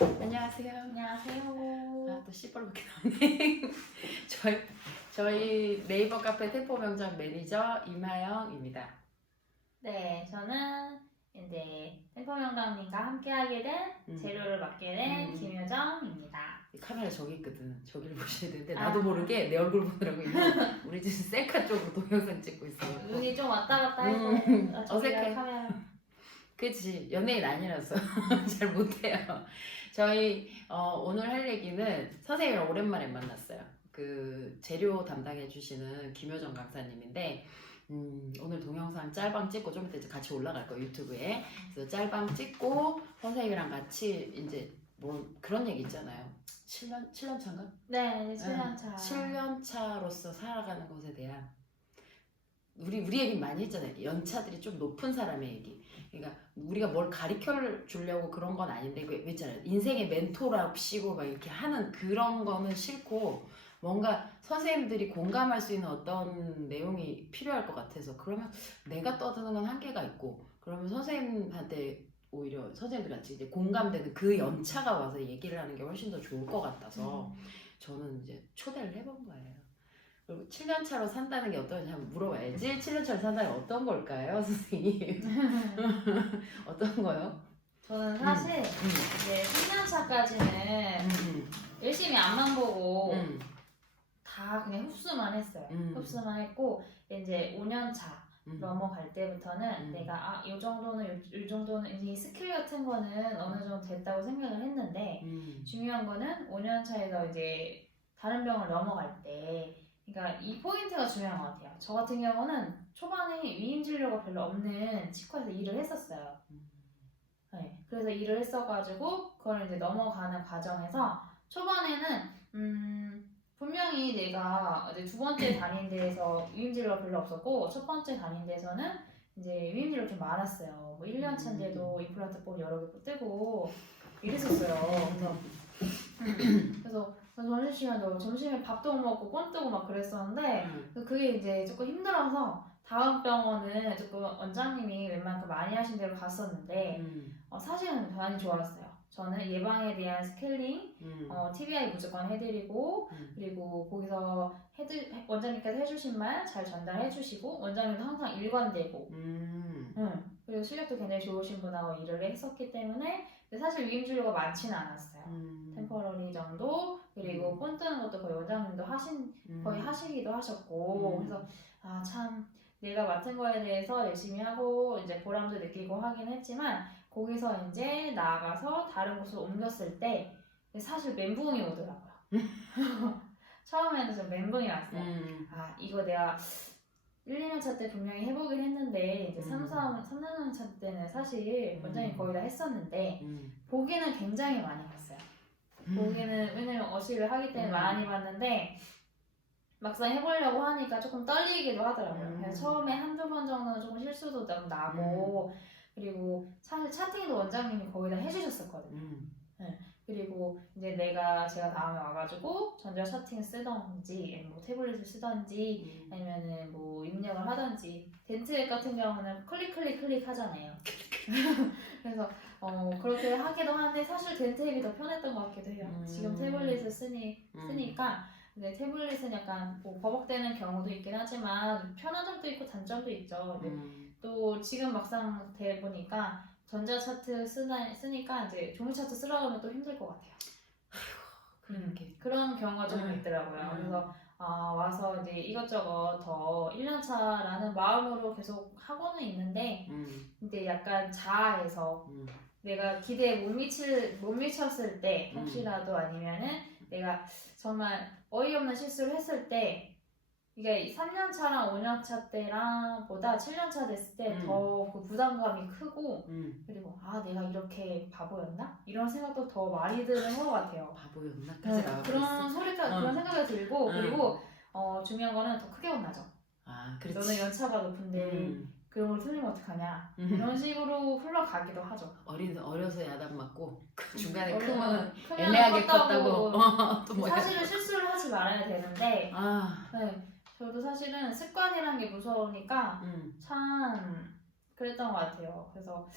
안녕하세요. 안녕하세요. 아, 또 시뻘겋게 나오네. 저희 네이버 카페 템포 명장 매니저 임하영입니다. 네, 저는 이제 템포명당님과 함께하게 된 재료를 맡게 된 김효정입니다. 카메라 저기 있거든. 저기를 보셔야 되는데 아. 나도 모르게 내 얼굴 보느라고 우리 지금 셀카 쪽으로 동영상 찍고 있어요. 눈이 좀 왔다 갔다 해서 어색해. 카메라. 그치, 연예인 아니라서 잘 못해요. 저희 오늘 할 얘기는 선생님을 오랜만에 만났어요. 그 재료 담당해 주시는 김효정 강사님인데 오늘 동영상 짤방 찍고 좀 이따 이제 같이 올라갈 거예요, 유튜브에. 그래서 짤방 찍고 선생님이랑 같이 이제 뭐 그런 얘기 있잖아요. 7년 차인가? 네, 7년 차. 7년 차로서 살아가는 것에 대한 우리 얘기 많이 했잖아요. 연차들이 좀 높은 사람의 얘기. 그러니까 우리가 뭘 가르쳐 주려고 그런 건 아닌데 그 있잖아요. 인생의 멘토랍시고 막 이렇게 하는 그런 거는 싫고 뭔가 선생님들이 공감할 수 있는 어떤 내용이 필요할 것 같아서 그러면 내가 떠드는 건 한계가 있고 그러면 선생님한테 오히려 선생님들같이 이제 공감되는 그 연차가 와서 얘기를 하는 게 훨씬 더 좋을 것 같아서 저는 이제 초대를 해본 거예요. 그리고 7년 차로 산다는 게 어떤지 한번 물어봐야지. 7년 차로 산다는 게 어떤 걸까요, 선생님? 어떤 거요? 저는 사실 이제 3년 차까지는 열심히 앞만 보고 다 그냥 흡수만 했어요. 흡수만 했고 이제 5년 차 넘어갈 때부터는 내가 이 정도는 이 정도는 이 스킬 같은 거는 어느 정도 됐다고 생각을 했는데 중요한 거는 5년 차에서 이제 다른 병을 넘어갈 때 그러니까 이 포인트가 중요한 것 같아요. 저 같은 경우는 초반에 위임 진료가 별로 없는 치과에서 일을 했었어요. 네, 그래서 일을 했어가지고 그걸 이제 넘어가는 과정에서 초반에는 분명히 내가 이제 두 번째 다닌 데에서 위임진료가 별로 없었고 첫 번째 다닌 데에서는 이제 위임진료 좀 많았어요. 뭐 1년 차인데도 임플란트법 여러 개 뜨고 이랬었어요. 그래서 점심시간도 점심에 밥도 못 먹고 껌 뜨고 막 그랬었는데 그게 이제 조금 힘들어서 다음 병원은 조금 원장님이 웬만큼 많이 하신 대로 갔었는데 사실은 많이 좋았어요. 저는 예방에 대한 스케일링, TBI 무조건 해드리고 그리고 거기서 원장님께서 해주신 말 잘 전달해주시고 원장님도 항상 일관되고 그리고 실력도 굉장히 좋으신 분하고 일을 했었기 때문에 사실 위임 진료가 많지는 않았어요. 템퍼러리 정도 그리고 폰 뜨는 것도 거의 원장님도 거의 하시기도 하셨고 그래서 참 내가 맡은 거에 대해서 열심히 하고 이제 보람도 느끼고 하긴 했지만 거기서 이제 나아가서 다른 곳으로 옮겼을 때 사실 멘붕이 오더라고요. 처음에는 좀 멘붕이 왔어요. 이거 내가 1, 2년 차 때 분명히 해보긴 했는데 이제 3, 4년 차 때는 사실 원장님 거의 다 했었는데 보기는 굉장히 많이 봤어요. 보기는 왜냐면 어시를 하기 때문에 많이 봤는데 막상 해보려고 하니까 조금 떨리기도 하더라고요. 그래서 처음에 한두 번 정도는 조금 실수도 좀 나고 그리고 사실 차팅도 원장님이 거의 다 해주셨었거든요. 네. 그리고 이제 제가 다음에 와가지고 전자 차팅 쓰던지 뭐 태블릿을 쓰던지 아니면은 뭐 입력을 하던지 덴트앱 같은 경우는 클릭 하잖아요. 그래서 그렇게 하기도 하는데 사실 덴트앱이 더 편했던 것 같기도 해요. 지금 태블릿을 쓰니까 근데 태블릿은 약간 뭐 버벅대는 경우도 있긴 하지만 편한 점도 있고 단점도 있죠. 또 지금 막상 돼 보니까 전자 차트 쓰니까 이제 종이 차트 쓰려고 하면 또 힘들 것 같아요. 그런 경우가 좀 있더라고요. 그래서 와서 이제 이것저것 더 1년차라는 마음으로 계속 하고는 있는데 근데 약간 자아에서 내가 기대에 못 미쳤을 때 혹시라도 아니면은 내가 정말 어이없는 실수를 했을 때 이게 3년차랑 5년차 때랑 보다 7년차 됐을 때 더 그 부담감이 크고 그리고 내가 이렇게 바보였나? 이런 생각도 더 많이 드는 것 같아요. 바보였나까지 나와. 그런 그런 생각이 들고 그리고 중요한 거는 더 크게 혼나죠. 그렇지. 너는 연차가 높은데 그런 걸 틀리면 어떡하냐 이런 식으로 흘러가기도 하죠. 어려서 야단 맞고 중간에 크면 애매하게 컸다고. 또 사실은 실수를 하지 말아야 되는데 네, 저도 사실은 습관이라는 게 무서우니까 참 그랬던 것 같아요. 그래서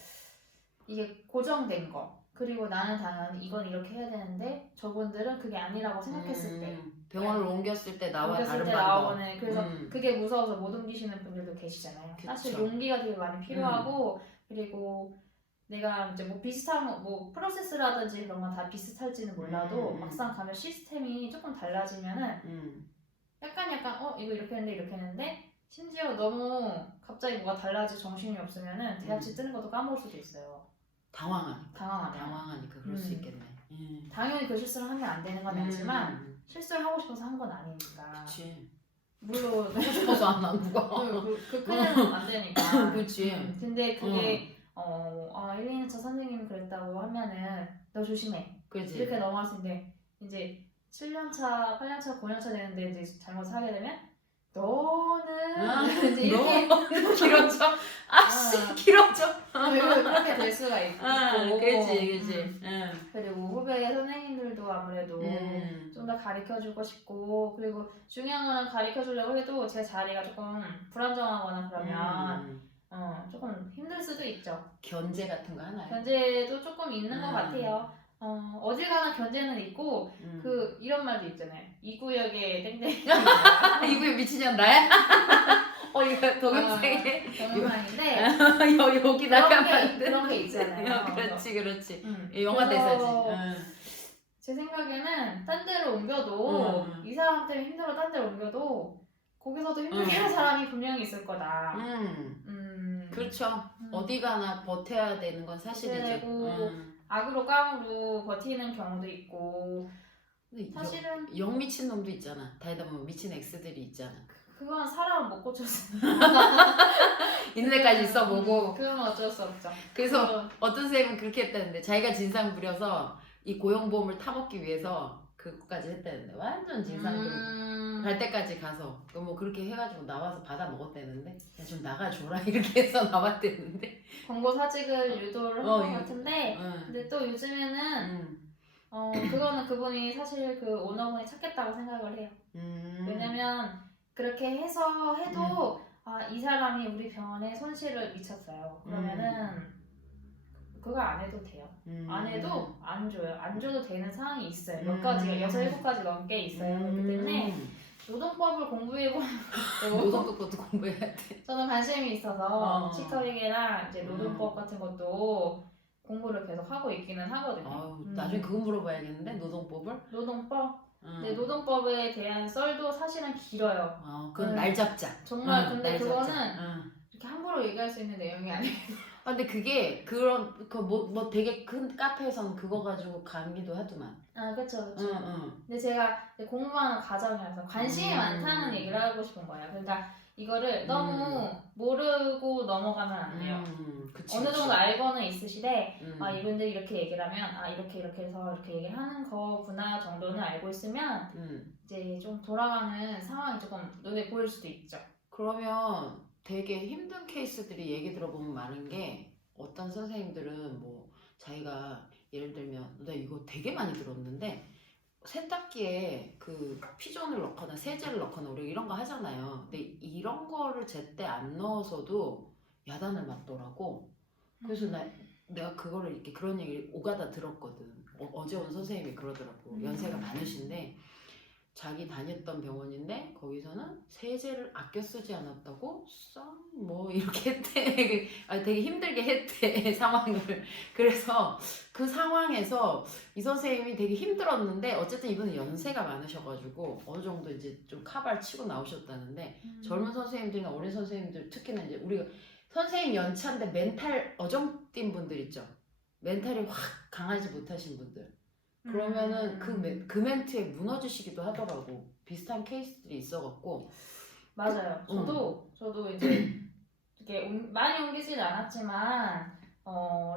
이게 고정된 거 그리고 나는 당연히 이건 이렇게 해야 되는데 저분들은 그게 아니라고 생각했을 때 병원을 옮겼을 때 나와 옮겼을 다른 때 방법. 나오는 그래서 그게 무서워서 못 옮기시는 분들도 계시잖아요. 그쵸. 사실 용기가 되게 많이 필요하고 그리고 내가 이제 뭐 비슷한 뭐 프로세스라든지 그런 건 다 비슷할지는 몰라도 막상 가면 시스템이 조금 달라지면은 약간 이거 이렇게 했는데 이렇게 했는데 심지어 너무 갑자기 뭐가 달라지 정신이 없으면은 대학시 뜨는 것도 까먹을 수도 있어요. 당황하니까 그럴 수 있겠네. 당연히 그 실수를 하면 안 되는 건 알지만 실수를 하고 싶어서 한 건 아니니까. 그치. 물론 하고 싶어서 안 한 거가. 그 큰일은 안 되니까. 그치. 근데 그게 1, 2년차 선생님이 그랬다고 하면은 너 조심해. 그치. 이렇게 넘어갈 수 있는데 이제 7년차, 8년차, 9년차 되는데 이제 잘못을 하게 되면 너는 이제 이렇게 길어져. 길어져. 그렇게 될 수가 있고. 그치. 그리고 후배 선생님들도 아무래도 좀 더 가르쳐주고 싶고 그리고 중요한 거는 가르쳐주려고 해도 제 자리가 조금 불안정하거나 그러면 조금 힘들 수도 있죠. 견제 같은 거 하나요? 견제도 조금 있는 것 같아요. 어딜 가나 견제는 있고 이런 말도 있잖아요. 이 구역에 땡땡이 이 구역 미친년 나야? 이거 동영상에 동영상인데 여기 나가면 그런 게 있잖아요. 그렇지. 영화 대사지. 제 생각에는 딴 데로 옮겨도 이 사람 때문에 힘들어 딴 데로 옮겨도 거기서도 힘들게 하는 사람이 분명히 있을 거다. 그렇죠. 어디 가나 버텨야 되는 건 사실이죠. 악으로 깡으로 버티는 경우도 있고 사실은 영 미친 놈도 있잖아. 다니다 보면 미친 X들이 있잖아. 그건 사람을 못 고쳐서 있는 데까지 있어보고. 그건 어쩔 수 없죠. 그래서 어떤 선생님은 그렇게 했다는데 자기가 진상 부려서 이 고용보험을 타먹기 위해서 그것까지 했다는데 완전 진상 부리고 갈 때까지 가서 뭐 그렇게 해가지고 나와서 받아 먹었다는데 야, 좀 나가줘라 이렇게 해서 나왔다는데 광고 사직을 유도를 한 것 같은데 근데 또 요즘에는 그거는 그분이 사실 그 오너분이 찾겠다고 생각을 해요. 왜냐면 그렇게 해서 해도 이 사람이 우리 병원에 손실을 미쳤어요. 그러면은 그거 안 해도 돼요. 안 해도 안 줘요. 안 줘도 되는 상황이 있어요. 몇 가지가 6, 7가지 넘게 있어요. 그렇기 때문에 노동법을 공부해보는 것도 노동법도 공부해야 돼. 저는 관심이 있어서 치과회계랑 이제 노동법 같은 것도 공부를 계속 하고 있기는 하거든요. 나중에 그거 물어봐야겠는데 노동법을? 노동법? 근데 노동법에 대한 썰도 사실은 길어요. 그건 날 잡자. 정말 근데 그거는 이렇게 함부로 얘기할 수 있는 내용이 아니에요. 근데 그게 그런 뭐 되게 큰 카페에서는 그거 가지고 강의도 하더만. 그렇죠. 근데 제가 공부하는 과정이라서 관심이 많다는 얘기를 하고 싶은 거예요. 그러니까 이거를 너무 모르고 넘어가면 안 돼요. 어느 정도 알고는 있으시되 이분들이 이렇게 얘기를 하면 이렇게 해서 이렇게 얘기를 하는 거구나 정도는 알고 있으면 이제 좀 돌아가는 상황이 조금 눈에 보일 수도 있죠. 그러면 되게 힘든 케이스들이 얘기 들어보면 많은 게 어떤 선생님들은 뭐 자기가 예를 들면 나 이거 되게 많이 들었는데 세탁기에 그 피존을 넣거나 세제를 넣거나 우리 이런 거 하잖아요. 근데 이런 거를 제때 안 넣어서도 야단을 맞더라고. 그래서 내가 그거를 이렇게 그런 얘기를 오가다 들었거든. 어제 온 선생님이 그러더라고. 연세가 많으신데 자기 다녔던 병원인데 거기서는 세제를 아껴 쓰지 않았다고 뭐 이렇게 했대. 되게 힘들게 했대 상황을. 그래서 그 상황에서 이 선생님이 되게 힘들었는데 어쨌든 이분은 연세가 많으셔가지고 어느 정도 이제 좀 카바를 치고 나오셨다는데 젊은 선생님들이나 어린 선생님들 특히나 이제 우리가 선생님 연차인데 멘탈 어정뛴 분들 있죠. 멘탈이 확 강하지 못하신 분들. 그러면은 그 멘트에 무너지시기도 하더라고. 비슷한 케이스들이 있어갖고. 맞아요. 저도 이제 이렇게 많이 옮기진 않았지만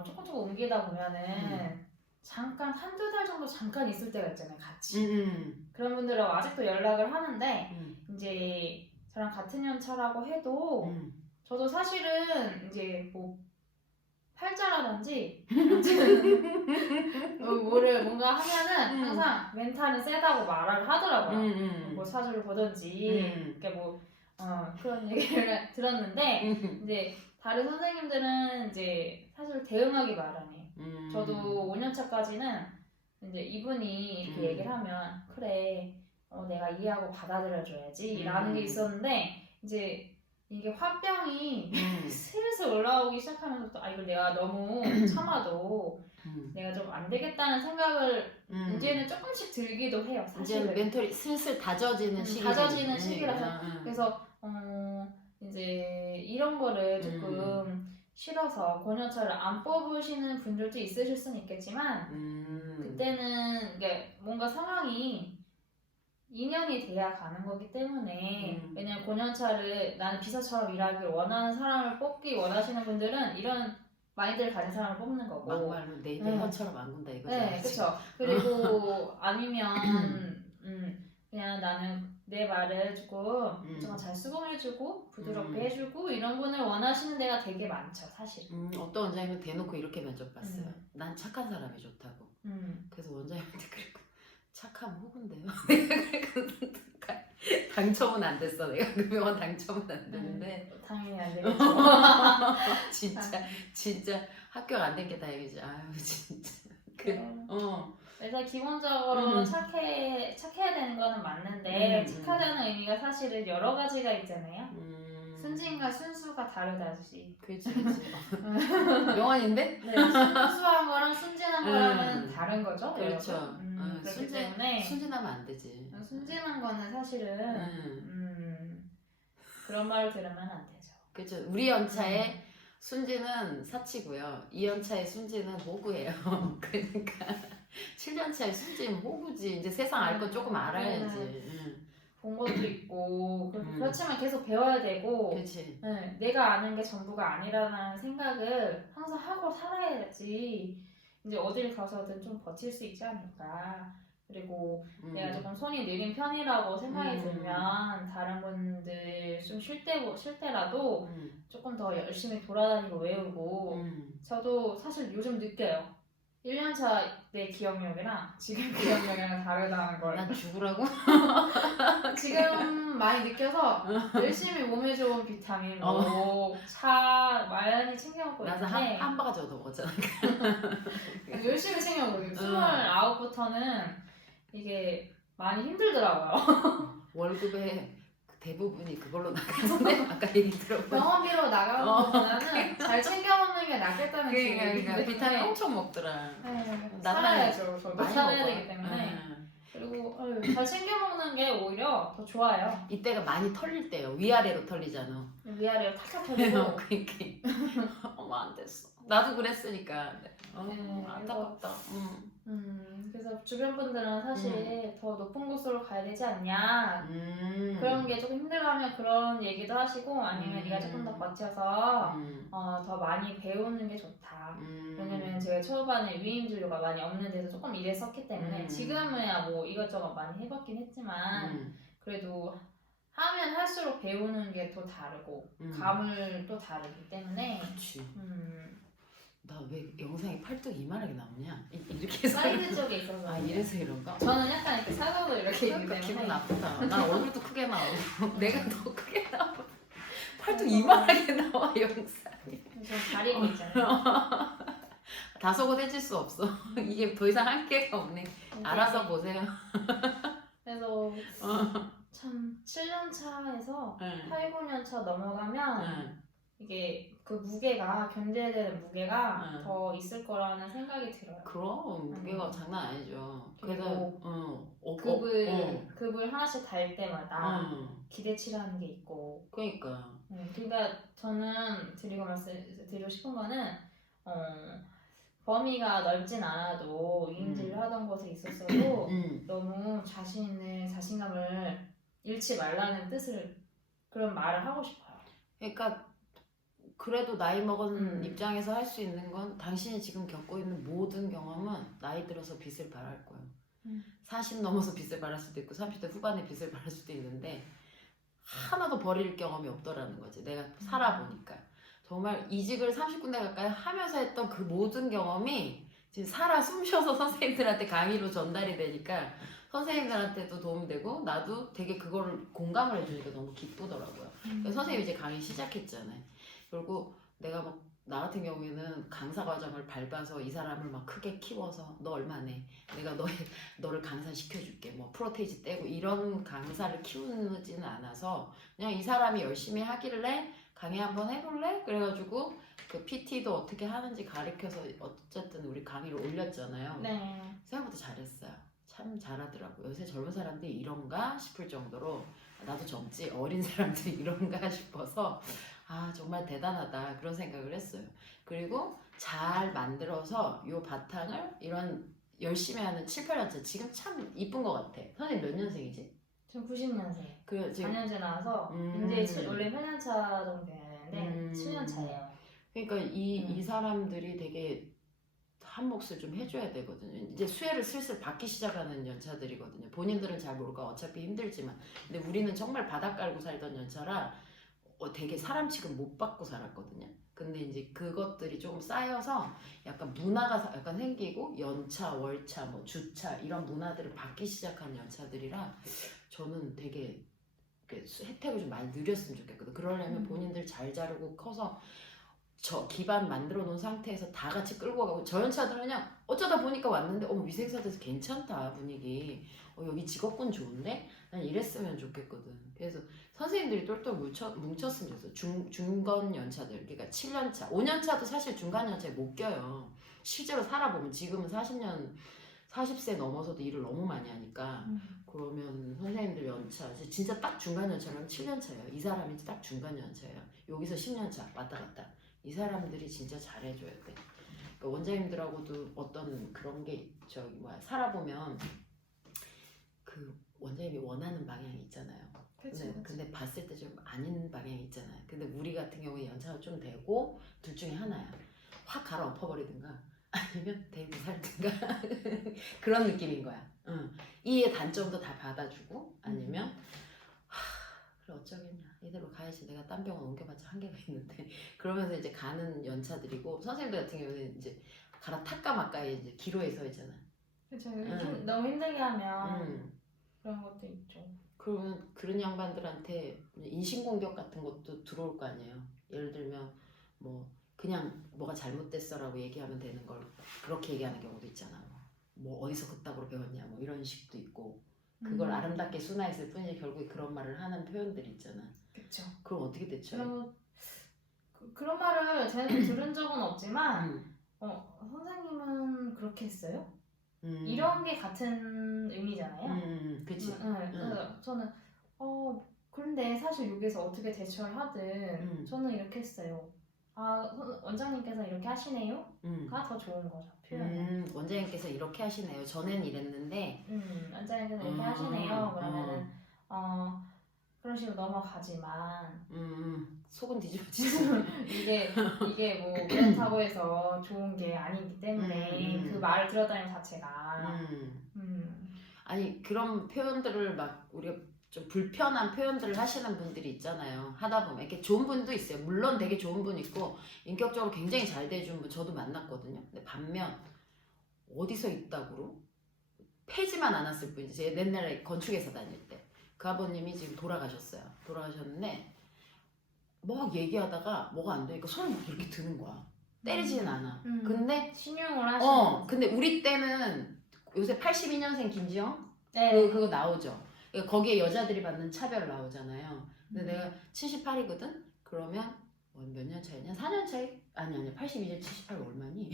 조금 옮기다 보면은 잠깐 한두 달 정도 잠깐 있을 때가 있잖아요. 같이. 그런 분들하고 아직도 연락을 하는데 이제 저랑 같은 연차라고 해도 저도 사실은 이제 뭐 팔자라든지 뭐를 뭔가 하면은 항상 멘탈은 세다고 말을 하더라고요. 뭐 사주를 보든지 이렇게 뭐 그런 얘기를 들었는데 이제 다른 선생님들은 이제 사실 대응하기 마련이에요. 저도 5년 차까지는 이제 이분이 이렇게 얘기를 하면 그래 내가 이해하고 받아들여줘야지 라는 게 있었는데 이제 이게 화병이 슬슬 올라오기 시작하면서 이걸 내가 너무 참아도 내가 좀 안 되겠다는 생각을 이제는 조금씩 들기도 해요. 사실은. 이제 멘털이 슬슬 다져지는 시기. 다져지는 시기라서. 그래서 이제 이런 거를 조금 싫어서 고년차를 안 뽑으시는 분들도 있으실 수는 있겠지만 그때는 이게 뭔가 상황이 2년이 돼야 가는 거기 때문에 왜냐면 고년차를 나는 비서처럼 일하길 원하는 사람을 뽑기 원하시는 분들은 이런 마인드를 가진 사람을 뽑는 거고 막말로 내 입에 혀처럼 안 군다 이거죠. 네, 그렇죠. 그리고 아니면 그냥 나는 내 말을 조금 좀 잘 수긍해주고 부드럽게 해주고 이런 분을 원하시는 데가 되게 많죠, 사실. 어떤 원장님은 대놓고 이렇게 면접봤어요. 난 착한 사람이 좋다고. 그래서 원장님한테 그랬고 착하면 호구인데요. 내가 당첨은 안 됐어. 내가 그 병원 당첨은 안 됐는데 당연히 안 되겠죠. 진짜 합격 안 된 게 다행이지. 아유 진짜. 그래서 기본적으로 착해야 되는 거는 맞는데 착하다는 의미가 사실은 여러 가지가 있잖아요. 순진과 순수가 다르다지. 그렇지. 명언인데? 네, 순수한 거랑 순진한 거랑은 다른 거죠. 그렇죠. 그렇기 때문에 순진하면 안 되지. 순진한 거는 사실은 그런 말을 들으면 안 되죠. 그렇죠. 우리 연차의 순진은 사치고요. 이 연차의 순진은 호구예요. 그러니까 7년차의 순진은 호구지. 이제 세상 알 거 조금 알아야지. 본 것도 있고 그렇지만 계속 배워야 되고 그렇지. 내가 아는 게 전부가 아니라는 생각을 항상 하고 살아야지 이제 어딜 가서든 좀 버틸 수 있지 않을까. 그리고 내가 조금 손이 느린 편이라고 생각이 들면 다른 분들 좀 쉴 때라도 조금 더 열심히 돌아다니고 외우고 저도 사실 요즘 느껴요. 1년차 내 기억력이랑 지금 기억력이랑 다르다는 걸. 난 죽으라고? 지금 많이 느껴서 열심히 몸에 좋은 비타민, 차 많이 챙겨 먹고 나도 있는데 한 바가지 얻어 먹었잖아. 열심히 챙겨 먹고 있어요. 29부터는 이게 많이 힘들더라고요. 월급의 대부분이 그걸로 나가는데 아까 얘기 들어보니 병원비로 나가는 것보다는 잘 챙겨 먹는 게 낫겠다는 그러니까 비타민 엄청 먹더라. 살아야죠. 저도 많이 살아야 먹어요. 되기 때문에. 그리고 잘 챙겨 먹는 게 오히려 더 좋아요. 이때가 많이 털릴 때요. 위아래로 털리잖아. 위아래로 탁탁 털리고. 그러니까 어머 안 됐어. 나도 그랬으니까. 안타깝다. 그래서 주변 분들은 사실 더 높은 곳으로 가야 되지 않냐 그런 게 조금 힘들어하면 그런 얘기도 하시고 아니면 네가 조금 더 버텨서 더 많이 배우는 게 좋다. 왜냐면 제가 초반에 위임 진료가 많이 없는 데서 조금 일했었기 때문에 지금은 뭐 이것저것 많이 해봤긴 했지만 그래도 하면 할수록 배우는 게 또 다르고 감을 또 다르기 때문에 그치. 나 왜 영상에 팔뚝 이만하게 나오냐? 이렇게 해서 사이드 쪽에 있어서 이래서 이런가? 저는 약간 이렇게 사각으로 이렇게 있기 그러니까 때문에 기분 나쁘다. 난 얼굴도 크게 나오고 내가 더 크게 나오고 팔뚝 이만하게 나와 영상이. 좀 가리고 있잖아요. 다소곳해질 수 없어. 이게 더 이상 한계가 없네. 알아서 보세요. 그래서 참 7년 차에서 8, 9년 차 넘어가면 이게 그 무게가 견뎌야 되는 무게가 더 있을 거라는 생각이 들어요. 그럼 무게가 장난 아니죠. 그래서 급을 하나씩 달 때마다 기대치라는 게 있고. 그러니까. 그러니까 저는 드리고 싶은 거는 범위가 넓진 않아도 위임질을 하던 곳에 있었어도 너무 자신감을 잃지 말라는 뜻을 그런 말을 하고 싶어요. 그러니까 그래도 나이 먹은 입장에서 할 수 있는 건 당신이 지금 겪고 있는 모든 경험은 나이 들어서 빚을 발할 거예요. 40 넘어서 빚을 발할 수도 있고 30대 후반에 빚을 발할 수도 있는데 하나도 버릴 경험이 없더라는 거지. 내가 살아보니까. 정말 이직을 30군데 가까이 하면서 했던 그 모든 경험이 지금 살아 숨쉬어서 선생님들한테 강의로 전달이 되니까 선생님들한테도 도움되고 나도 되게 그거를 공감을 해주니까 너무 기쁘더라고요. 그래서 선생님이 이제 강의 시작했잖아요. 그리고 내가 막 나 같은 경우에는 강사 과정을 밟아서 이 사람을 막 크게 키워서 너 얼마네? 내가 너를 강사 시켜줄게. 뭐 프로테이지 떼고 이런 강사를 키우지는 않아서 그냥 이 사람이 열심히 하길래 강의 한번 해볼래? 그래가지고 그 PT도 어떻게 하는지 가르쳐서 어쨌든 우리 강의를 올렸잖아요. 네. 생각보다 잘했어요. 참 잘하더라고요. 요새 젊은 사람들이 이런가 싶을 정도로 나도 젊지 어린 사람들이 이런가 싶어서 아 정말 대단하다 그런 생각을 했어요. 그리고 잘 만들어서 요 바탕을 이런 열심히 하는 7, 8년차 지금 참 이쁜 것 같아. 선생님 몇 년생이지? 저 90년생. 그 지금 4년제 나와서 이제 원래 8년차 정도 돼야 되는데 7년 차예요. 그러니까 이 사람들이 되게 한 몫을 좀 해줘야 되거든요. 이제 수혜를 슬슬 받기 시작하는 연차들이거든요. 본인들은 잘 모르고 어차피 힘들지만 근데 우리는 정말 바닥 깔고 살던 연차라 되게 사람 취급 못 받고 살았거든요. 근데 이제 그것들이 조금 쌓여서 약간 문화가 약간 생기고 연차, 월차, 뭐 주차 이런 문화들을 받기 시작한 연차들이라 저는 되게 혜택을 좀 많이 누렸으면 좋겠거든. 그러려면 본인들 잘 자르고 커서 저 기반 만들어 놓은 상태에서 다 같이 끌고 가고 저 연차들은 그냥 어쩌다 보니까 왔는데 위생사에서 괜찮다 분위기 여기 직업군 좋은데 난 이랬으면 좋겠거든. 그래서 선생님들이 똘똘 뭉쳤으면 좋겠어. 중간 연차들 그러니까 7년차 5년차도 사실 중간 연차에 못 껴요. 실제로 살아보면 지금은 40세 넘어서도 일을 너무 많이 하니까 그러면 선생님들 연차 진짜 딱 중간 연차라면 7년차예요. 이 사람이 딱 중간 연차예요. 여기서 10년차 왔다 갔다 이 사람들이 진짜 잘해줘야 돼. 그러니까 원장님들하고도 어떤 그런 게 살아보면 그 원장님이 원하는 방향이 있잖아요. 근데 봤을 때 좀 아닌 방향이 있잖아요. 근데 우리 같은 경우에 연차가 좀 되고 둘 중에 하나야. 확 갈아엎어버리든가 아니면 대구 살든가 그런 느낌인 거야. 이의 단점도 다 받아주고 아니면 그래 어쩌겠냐 이대로 가야지 내가 딴 병원 옮겨봤자 한계가 있는데 그러면서 이제 가는 연차들이고 선생님들 같은 경우는 이제 갈아탈까 말까에 이제 기로에 서 있잖아. 그렇죠. 너무 힘들게 하면 그런 것도 있죠. 그러면 그런 양반들한테 인신공격 같은 것도 들어올 거 아니에요. 예를 들면 뭐 그냥 뭐가 잘못됐어라고 얘기하면 되는 걸 그렇게 얘기하는 경우도 있잖아. 뭐 어디서 그따구로 배웠냐 뭐 이런 식도 있고 그걸 아름답게 순화했을 뿐이지 결국에 그런 말을 하는 표현들이 있잖아. 그렇죠. 그럼 어떻게 대처해? 그런 말을 저는 들은 적은 없지만 선생님은 그렇게 했어요? 이런 게 같은 의미잖아요. 그치. 그래서 저는 그런데 사실 여기서 어떻게 대처를 하든 저는 이렇게 했어요. 원장님께서 이렇게 하시네요? 가 더 좋은 거죠. 표현은. 원장님께서 이렇게 하시네요. 전엔 이랬는데 원장님께서 이렇게 하시네요. 그러면은 그런 식으로 넘어가지만 속은 뒤집어지지. 이게 뭐 그렇다고 해서 좋은 게 아니기 때문에 그 말을 들었다는 자체가 아니 그런 표현들을 막 우리가 좀 불편한 표현들을 하시는 분들이 있잖아요. 하다 보면 이렇게 좋은 분도 있어요. 물론 되게 좋은 분 있고 인격적으로 굉장히 잘 대해준 분 저도 만났거든요. 근데 반면 어디서 있다고 패지만 않았을 뿐이지. 제가 옛날에 건축회사 다닐 때 그 아버님이 지금 돌아가셨어요. 돌아가셨는데 막 얘기하다가 뭐가 안 되니까 손을 막 이렇게 드는 거야. 때리지는 않아. 근데 신용을 하시는 근데 우리 때는 요새 82년생 김지영 네. 그거 나오죠. 거기에 여자들이 받는 차별 나오잖아요. 근데 내가 78이거든? 그러면 몇 년 차이냐? 4년 차이? 아니 82년 78 얼마니?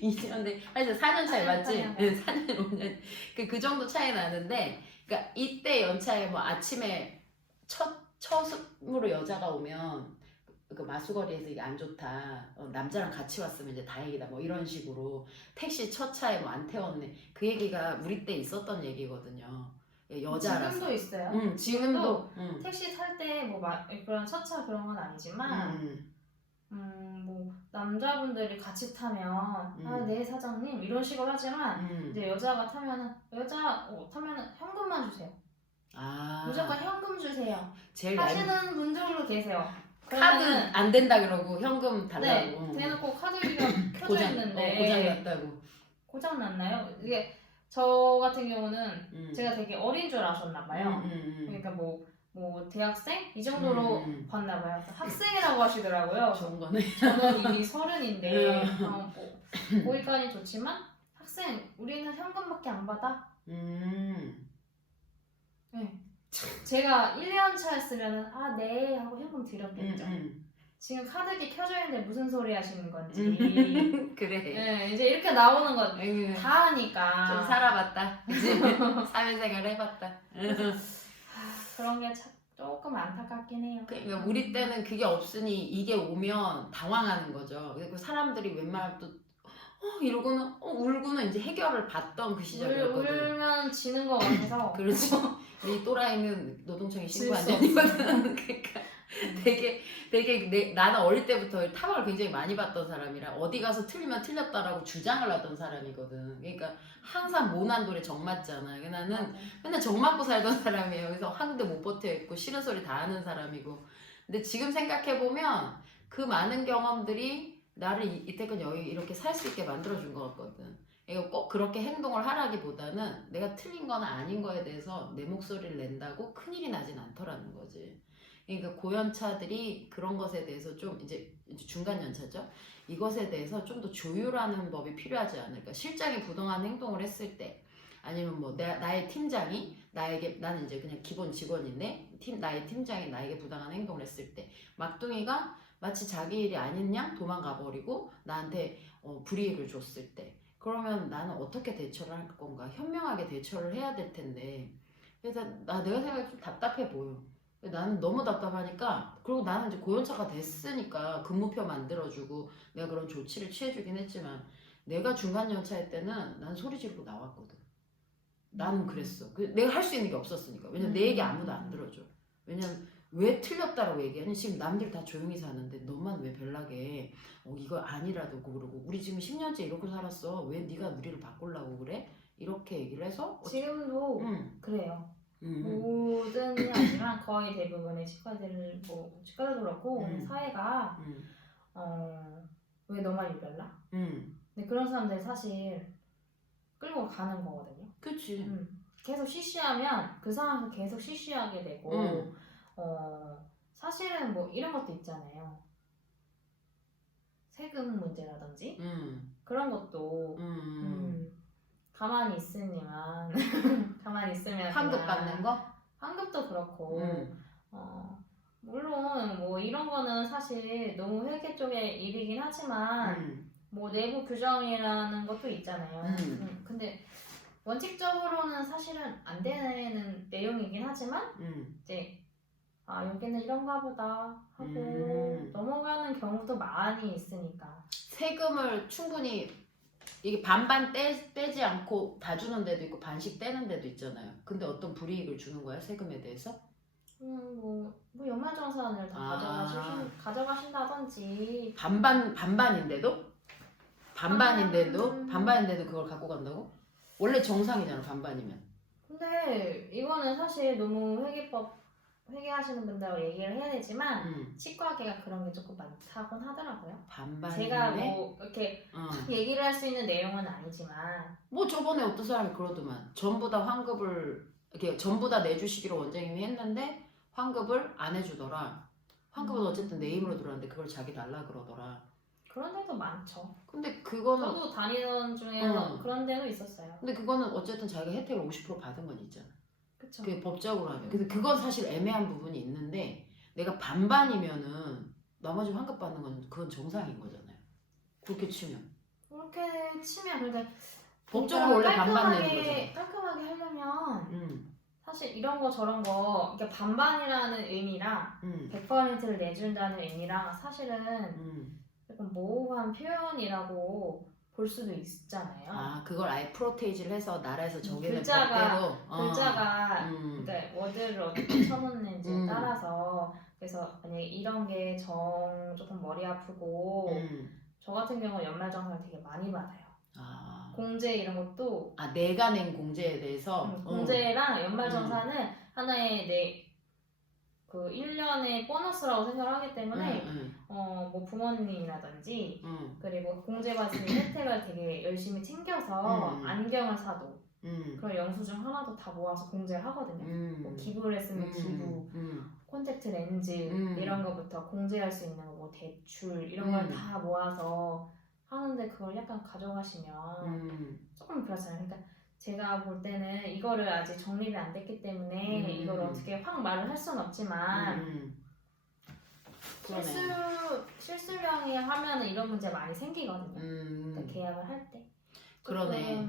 20년대 사실 4년 차이 맞지? 4년 5년 그 정도 차이 나는데 그러니까 이때 연차에 뭐 아침에 처음으로 여자가 오면 그 마수거리에서 이게 안 좋다. 남자랑 같이 왔으면 이제 다행이다. 뭐 이런 식으로 택시 첫 차에 뭐 안 태웠네. 그 얘기가 우리 때 있었던 얘기거든요. 여자라서. 지금도 있어요. 지금도 택시 탈 때 뭐 그런 첫차 그런 건 아니지만 뭐 남자분들이 같이 타면 네 사장님 이런 식으로 하지만 이제 여자가 타면은 현금만 주세요. 무조건 현금 주세요. 제일 하시는 분들도 계세요. 카드 안 된다 그러고 현금 달라고. 네, 대놓고 카드기가 켜져 있는데 고장났다고. 고장 났나요? 이게 저 같은 경우는 제가 되게 어린 줄 아셨나 봐요. 그러니까 뭐 뭐 대학생 이 정도로 봤나 봐요. 학생이라고 하시더라고요. 좋은 거네. 저는 이미 30인데 뭐 거기까지 좋지만 학생 우리는 현금밖에 안 받아. 네. 제가 1년 차였으면 아 네 하고 현금 드렸겠죠. 지금 카드기 켜져 있는데 무슨 소리 하시는 건지. 그래. 네, 이제 이렇게 나오는 건 다 하니까. 좀 살아봤다. 사회생활 해봤다. 그런 게 조금 안타깝긴 해요. 그러니까 우리 때는 그게 없으니 이게 오면 당황하는 거죠. 그리고 사람들이 웬만하면 또 이러고는 울고는 이제 해결을 받던 그 시절이었거든. 울면 지는 거 같아서. 그렇지. 이 또라이는 노동청에 신고 안 질 수 되니거든. 그러니까 되게 나는 어릴 때부터 타박을 굉장히 많이 받던 사람이라 어디 가서 틀리면 틀렸다라고 주장을 하던 사람이거든. 그러니까 항상 모난돌에 정 맞잖아. 나는 맨날 정 맞고 살던 사람이에요. 그래서 한국도 못 버텨 있고 싫은 소리 다 하는 사람이고. 근데 지금 생각해 보면 그 많은 경험들이 나를 이때까지 여기 이렇게 살 수 있게 만들어준 것 같거든. 그러니까 꼭 그렇게 행동을 하라기보다는 내가 틀린 거나 아닌 거에 대해서 내 목소리를 낸다고 큰일이 나진 않더라는 거지. 그러니까 고연차들이 그런 것에 대해서 좀 이제 중간 연차죠. 이것에 대해서 좀 더 조율하는 법이 필요하지 않을까. 실장이 부당한 행동을 했을 때, 아니면 뭐 나의 팀장이 나에게, 나는 이제 그냥 기본 직원인데 나의 팀장이 나에게 부당한 행동을 했을 때, 막둥이가 마치 자기 일이 아닌 양 도망가 버리고 나한테 불이익을 줬을 때, 그러면 나는 어떻게 대처를 할 건가? 현명하게 대처를 해야 될 텐데. 그래서 내가 생각해 좀 답답해 보여. 나는 너무 답답하니까. 그리고 나는 이제 고연차가 됐으니까 근무표 만들어주고 내가 그런 조치를 취해주긴 했지만, 내가 중간 연차일 때는 난 소리 지르고 나왔거든. 나는 그랬어. 내가 할 수 있는 게 없었으니까. 왜냐면 내 얘기 아무도 안 들어줘. 왜냐면 왜 틀렸다라고 얘기하니? 지금 남들 다 조용히 사는데 너만 왜 별나게 이거 아니라고 그러고, 우리 지금 10년째 이렇게 살았어. 왜 네가 우리를 바꾸려고 그래? 이렇게 얘기를 해서 지금도 그래요. 모든이 아니지만 거의 대부분의 치과들도 그렇고 사회가 왜 너만 유별나? 근데 그런 사람들 사실 끌고 가는 거거든요. 그치. 계속 쉬쉬하면 그 상황에서 계속 쉬쉬하게 되고 사실은 뭐 이런 것도 있잖아요. 세금 문제라든지 그런 것도 가만히 있으면 환급 받는 거? 환급도 그렇고 물론 뭐 이런 거는 사실 너무 회계 쪽의 일이긴 하지만 뭐 내부 규정이라는 것도 있잖아요. 근데 원칙적으로는 사실은 안 되는 내용이긴 하지만 이제 여기는 이런가 보다 하고 넘어가는 경우도 많이 있으니까. 세금을 충분히 이게 반반 떼지 않고 다 주는 데도 있고 반씩 떼는 데도 있잖아요. 근데 어떤 불이익을 주는 거야, 세금에 대해서? 뭐 연말정산을 다 가져가신다든지. 반반인데도? 반반인데도 그걸 갖고 간다고? 원래 정상이잖아, 반반이면. 근데 이거는 사실 너무 회계하시는 분들하고 얘기를 해야 되지만 치과계가 그런 게 조금 많다곤 하더라고요. 반반이네? 제가 뭐 이렇게 얘기를 할 수 있는 내용은 아니지만 뭐 저번에 어떤 사람이 그러더만, 전부 다 환급을 이렇게 전부 다 내주시기로 원장님이 했는데 환급을 안 해주더라. 환급은 어쨌든 내 힘으로 들어왔는데 그걸 자기 달라 그러더라. 그런 데도 많죠. 근데 그거는 저도 다니던 중에 그런 데도 있었어요. 근데 그거는 어쨌든 자기가 혜택을 50% 받은 건 있잖아. 그쵸. 그게 법적으로 하면. 근데 그건 사실 애매한 부분이 있는데, 내가 반반이면은 나머지 환급 받는 건 그건 정상인 거잖아요. 그렇게 치면. 근데 법적으로 원래 반반 내는 거잖아. 깔끔하게 하려면 사실 이런 거 저런 거 이게 반반이라는 의미랑 100%를 내준다는 의미랑 사실은 조금 모호한 표현이라고 볼 수도 있잖아요. 그걸 아예 프로테이지를 해서 나라에서 정해낸 글자가 법대로 그러니까 워드를 어떻게 쳐놓는지에 따라서. 그래서 만약에 이런 게 조금 머리 아프고 저 같은 경우는 연말정산을 되게 많이 받아요. 공제 이런 것도 내가 낸 공제에 대해서 공제랑 연말정산은 하나의 그 1년의 보너스라고 생각하기 때문에 뭐 부모님이라든지 그리고 공제받은 혜택을 되게 열심히 챙겨서 안경을 사도 그런 영수증 하나도 다 모아서 공제를 하거든요. 뭐 기부를 했으면 기부, 콘택트 렌즈 이런 거부터 공제할 수 있는 거, 뭐 대출 이런 걸 다 모아서 하는데 그걸 약간 가져가시면 조금 그렇잖아요. 그러니까 제가 볼 때는 이거를 아직 정립이 안 됐기 때문에 이걸 어떻게 확 말을 할 수는 없지만 실수령이 하면은 이런 문제 많이 생기거든요. 그러니까 계약을 할 때. 그러네.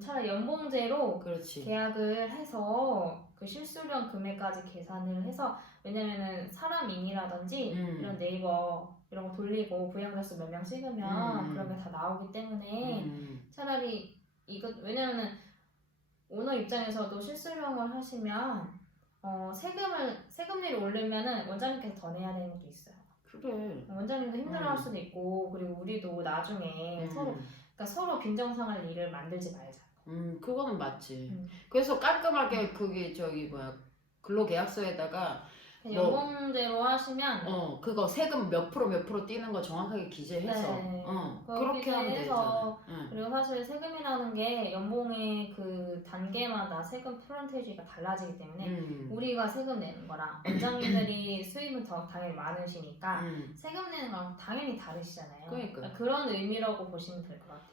차라리 연봉제로 그렇지. 계약을 해서 그 실수령 금액까지 계산을 해서, 왜냐면은 사람 인이라든지 이런 네이버 이런 거 돌리고 부양자 수 몇 명 찍으면 그런 게 다 나오기 때문에 차라리 이거, 왜냐면은 오너 입장에서도 실수령을 하시면 세금리를 올리면은 원장님께서 더 내야 되는 것도 있어요. 그래. 원장님도 힘들어할 수도 있고, 그리고 우리도 나중에 그러니까 서로 빈정상할 일을 만들지 말자. 그거는 맞지. 그래서 깔끔하게 그게 근로계약서에다가 연봉제로 하시면 그거 세금 몇 프로 뛰는 거 정확하게 기재해서 네. 그렇게 하면 되잖아. 그리고 사실 세금이라는 게 연봉의 그 단계마다 세금 퍼센테이지가 달라지기 때문에 우리가 세금 내는 거랑 원장님들이 수입은 더 당연히 많으시니까 세금 내는 거랑 당연히 다르시잖아요. 그러니까. 그런 의미라고 보시면 될 것 같아요.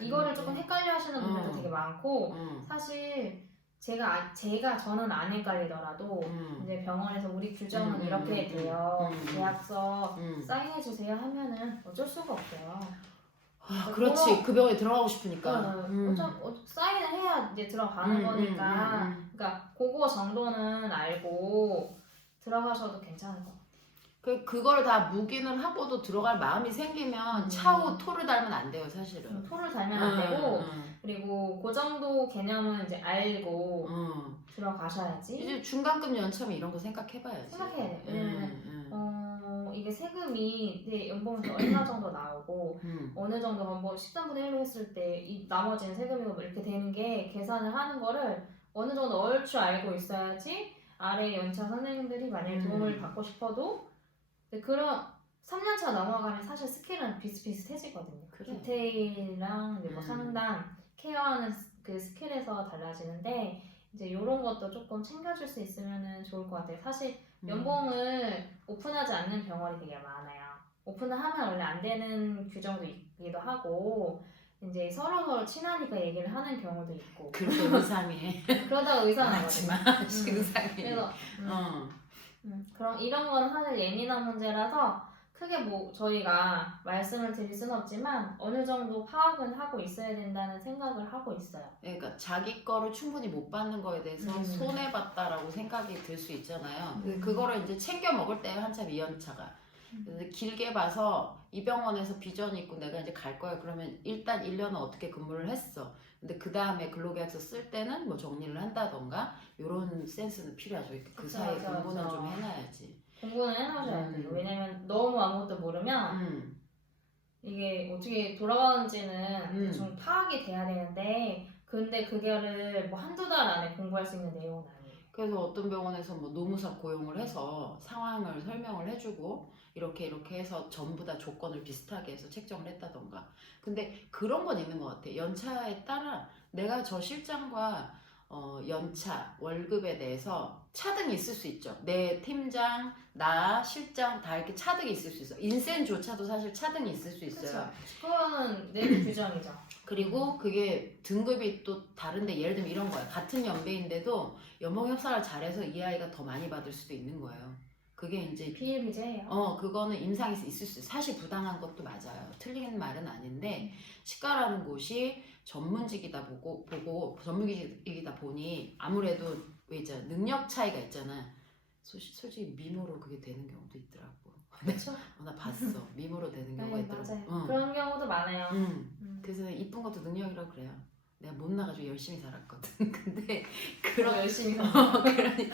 이거를 조금 헷갈려 하시는 분들도 되게 많고, 사실 저는 안 헷갈리더라도 이제 병원에서 우리 규정은 이렇게 돼요. 계약서 사인해 주세요 하면은 어쩔 수가 없어요. 그렇지. 그 병원에 들어가고 싶으니까. 사인을 해야 이제 들어가는 거니까. 그러니까 그거 정도는 알고 들어가셔도 괜찮을 것 같아요. 그걸 다 묵인을 하고도 들어갈 마음이 생기면 차후 토를 달면 안 돼요, 사실은. 토를 달면 안 되고, 그리고 그 정도 개념은 이제 알고 들어가셔야지. 이제 중간급 연차면 이런 거 생각해봐야지. 생각해야 돼요. 왜냐면 이게 세금이 내 연봉에서 얼마 정도 나오고 어느 정도 뭐 13분의 1로 했을 때 이 나머지는 세금이고 뭐 이렇게 되는 게 계산을 하는 거를 어느 정도 얼추 알고 있어야지 아래 연차 선생님들이 만약에 도움을 받고 싶어도, 그런 3년차 넘어가면 사실 스킬은 비슷비슷해지거든요. 그래. 디테일이랑 뭐 상담, 케어하는 그 스킬에서 달라지는데, 이제 이런 것도 조금 챙겨줄 수 있으면 좋을 것 같아요. 사실 연봉을 오픈하지 않는 병원이 되게 많아요. 오픈을 하면 원래 안 되는 규정도 있기도 하고, 이제 서로 친하니까 얘기를 하는 경우도 있고. 그러다 의상해. 그러다가 의상하거든요. 맞지만 의상해. 그래서 그럼 이런 거는 사실 예민한 문제라서 크게 뭐 저희가 말씀을 드릴 수는 없지만 어느 정도 파악은 하고 있어야 된다는 생각을 하고 있어요. 그러니까 자기 거를 충분히 못 받는 거에 대해서 손해봤다라고 생각이 들 수 있잖아요. 그거를 이제 챙겨 먹을 때 한참 이연차가. 길게 봐서 이 병원에서 비전이 있고 내가 이제 갈 거야. 그러면 일단 1년은 어떻게 근무를 했어. 근데 그 다음에 근로계약서 쓸 때는 뭐 정리를 한다던가 이런 센스는 필요하죠. 그 사이에 공부는 좀 해놔야지. 공부는 해놓으셔야 돼요. 왜냐면 너무 아무것도 모르면 이게 어떻게 돌아가는지는 대충 파악이 돼야 되는데, 근데 그거를 뭐 한두 달 안에 공부할 수 있는 내용은 아니에요. 그래서 어떤 병원에서 뭐 노무사 고용을 해서 상황을 설명을 해주고 이렇게 해서 전부 다 조건을 비슷하게 해서 책정을 했다던가. 근데 그런 건 있는 것 같아. 연차에 따라 내가 저 실장과 연차, 월급에 대해서 차등이 있을 수 있죠. 내 팀장, 나, 실장 다 이렇게 차등이 있을 수 있어. 인센조차도 사실 차등이 있을 수 있어요. 그거는 내부 규정이죠. 그리고 그게 등급이 또 다른데, 예를 들면 이런 거야. 같은 연배인데도 연봉 협상을 잘해서 이 아이가 더 많이 받을 수도 있는 거예요. 그게 이제 비일비재예요. 그거는 임상이 있을 수 있어요. 사실 부당한 것도 맞아요. 틀린 말은 아닌데, 치과라는 곳이 전문직이다 전문직이다 보니 아무래도 왜 있잖아, 능력 차이가 있잖아. 솔직히 미모로 그게 되는 경우도 있더라고. 그렇죠. 나 봤어. 미모로 되는 경우가 있더라고. 맞아요. 그런 경우도 많아요. 그래서 이쁜 것도 능력이라고 그래요. 내가 못 나가지고 열심히 살았거든. 근데 그런 열심히 그러니까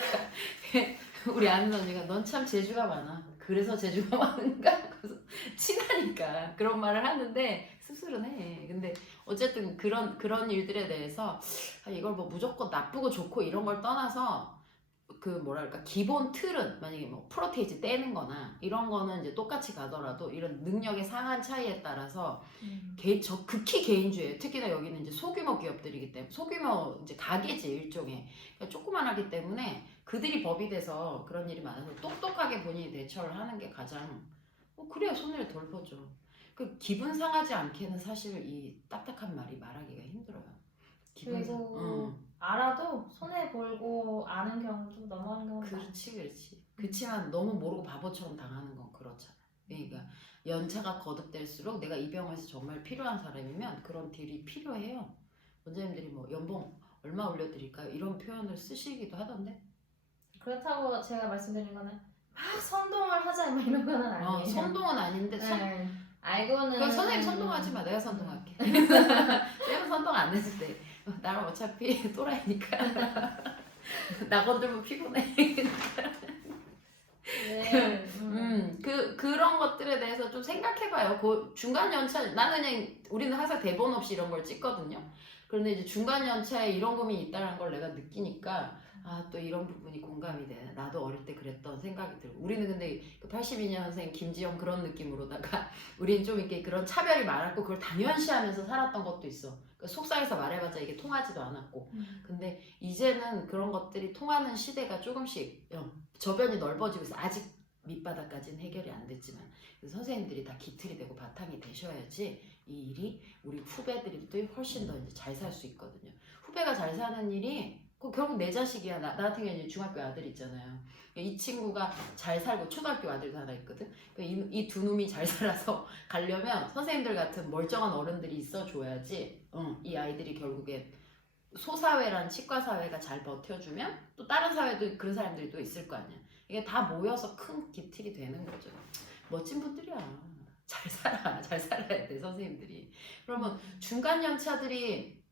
우리 아는 언니가 넌 참 재주가 많아. 그래서 재주가 많은가? 그래서 친하니까 그런 말을 하는데 씁쓸은 해. 근데 어쨌든 그런 일들에 대해서 이걸 뭐 무조건 나쁘고 좋고 이런 걸 떠나서 그 뭐랄까 기본 틀은 만약에 뭐 프로테이즈 떼는 거나 이런 거는 이제 똑같이 가더라도 이런 능력의 상한 차이에 따라서 저 극히 개인주의예요. 특히나 여기는 이제 소규모 기업들이기 때문에 소규모 이제 가게지 일종의 그러니까 조그만하기 때문에 그들이 법이 돼서 그런 일이 많아서 똑똑하게 본인이 대처를 하는 게 가장 그래야 손해를 덜 보죠. 그 기분 상하지 않게는 사실 이 딱딱한 말이 말하기가 힘들어요. 그리고 알아도 손해 볼고 아는 경우도 넘어가는 경우도 많아. 그렇지. 그렇지만 너무 모르고 바보처럼 당하는 건 그렇잖아. 그러니까 연차가 거듭될수록 내가 이 병원에서 정말 필요한 사람이면 그런 딜이 필요해요. 원장님들이 뭐 연봉 얼마 올려드릴까요? 이런 표현을 쓰시기도 하던데. 그렇다고 제가 말씀드린 거는 막 선동을 하자 뭐 이런 건 아니에요. 선동은 아닌데 네. 알고는 그럼 선생님 선동하지 마. 내가 선동할게. 쌤은 선동 안 했을 때 나는 어차피 또라이니까 나 건들면 피곤해. 네. 그런 것들에 대해서 좀 생각해봐요. 그 중간 연차, 나는 그냥, 우리는 항상 대본 없이 이런 걸 찍거든요. 그런데 이제 중간 연차에 이런 고민이 있다는 걸 내가 느끼니까, 또 이런 부분이 공감이 돼. 나도 어릴 때 그랬던 생각이 들고. 우리는 근데 그 82년생 김지영 그런 느낌으로다가, 우리는 좀 이렇게 그런 차별이 많았고, 그걸 당연시 하면서 살았던 것도 있어. 속상해서 말해봤자 이게 통하지도 않았고. 근데 이제는 그런 것들이 통하는 시대가 조금씩 저변이 넓어지고 있어. 아직 밑바닥까지는 해결이 안 됐지만 그래서 선생님들이 다 기틀이 되고 바탕이 되셔야지 이 일이 우리 후배들이 훨씬 더 이제 잘 살 수 있거든요. 후배가 잘 사는 일이 결국 내 자식이야. 나 같은 경우는 중학교 아들 있잖아요. 이 친구가 잘 살고 초등학교 아들도 하나 있거든. 이 두 놈이 잘 살아서 가려면 선생님들 같은 멀쩡한 어른들이 있어줘야지 이 아이들이 결국에 소사회란 치과사회가 잘 버텨주면 또 다른 사회도 그런 사람들이 또 있을 거 아니야. 이게 다 모여서 큰 기틀이 되는 거죠. 멋진 분들이야. 잘 살아야 돼 선생님들이. 그러면 중간 연차들이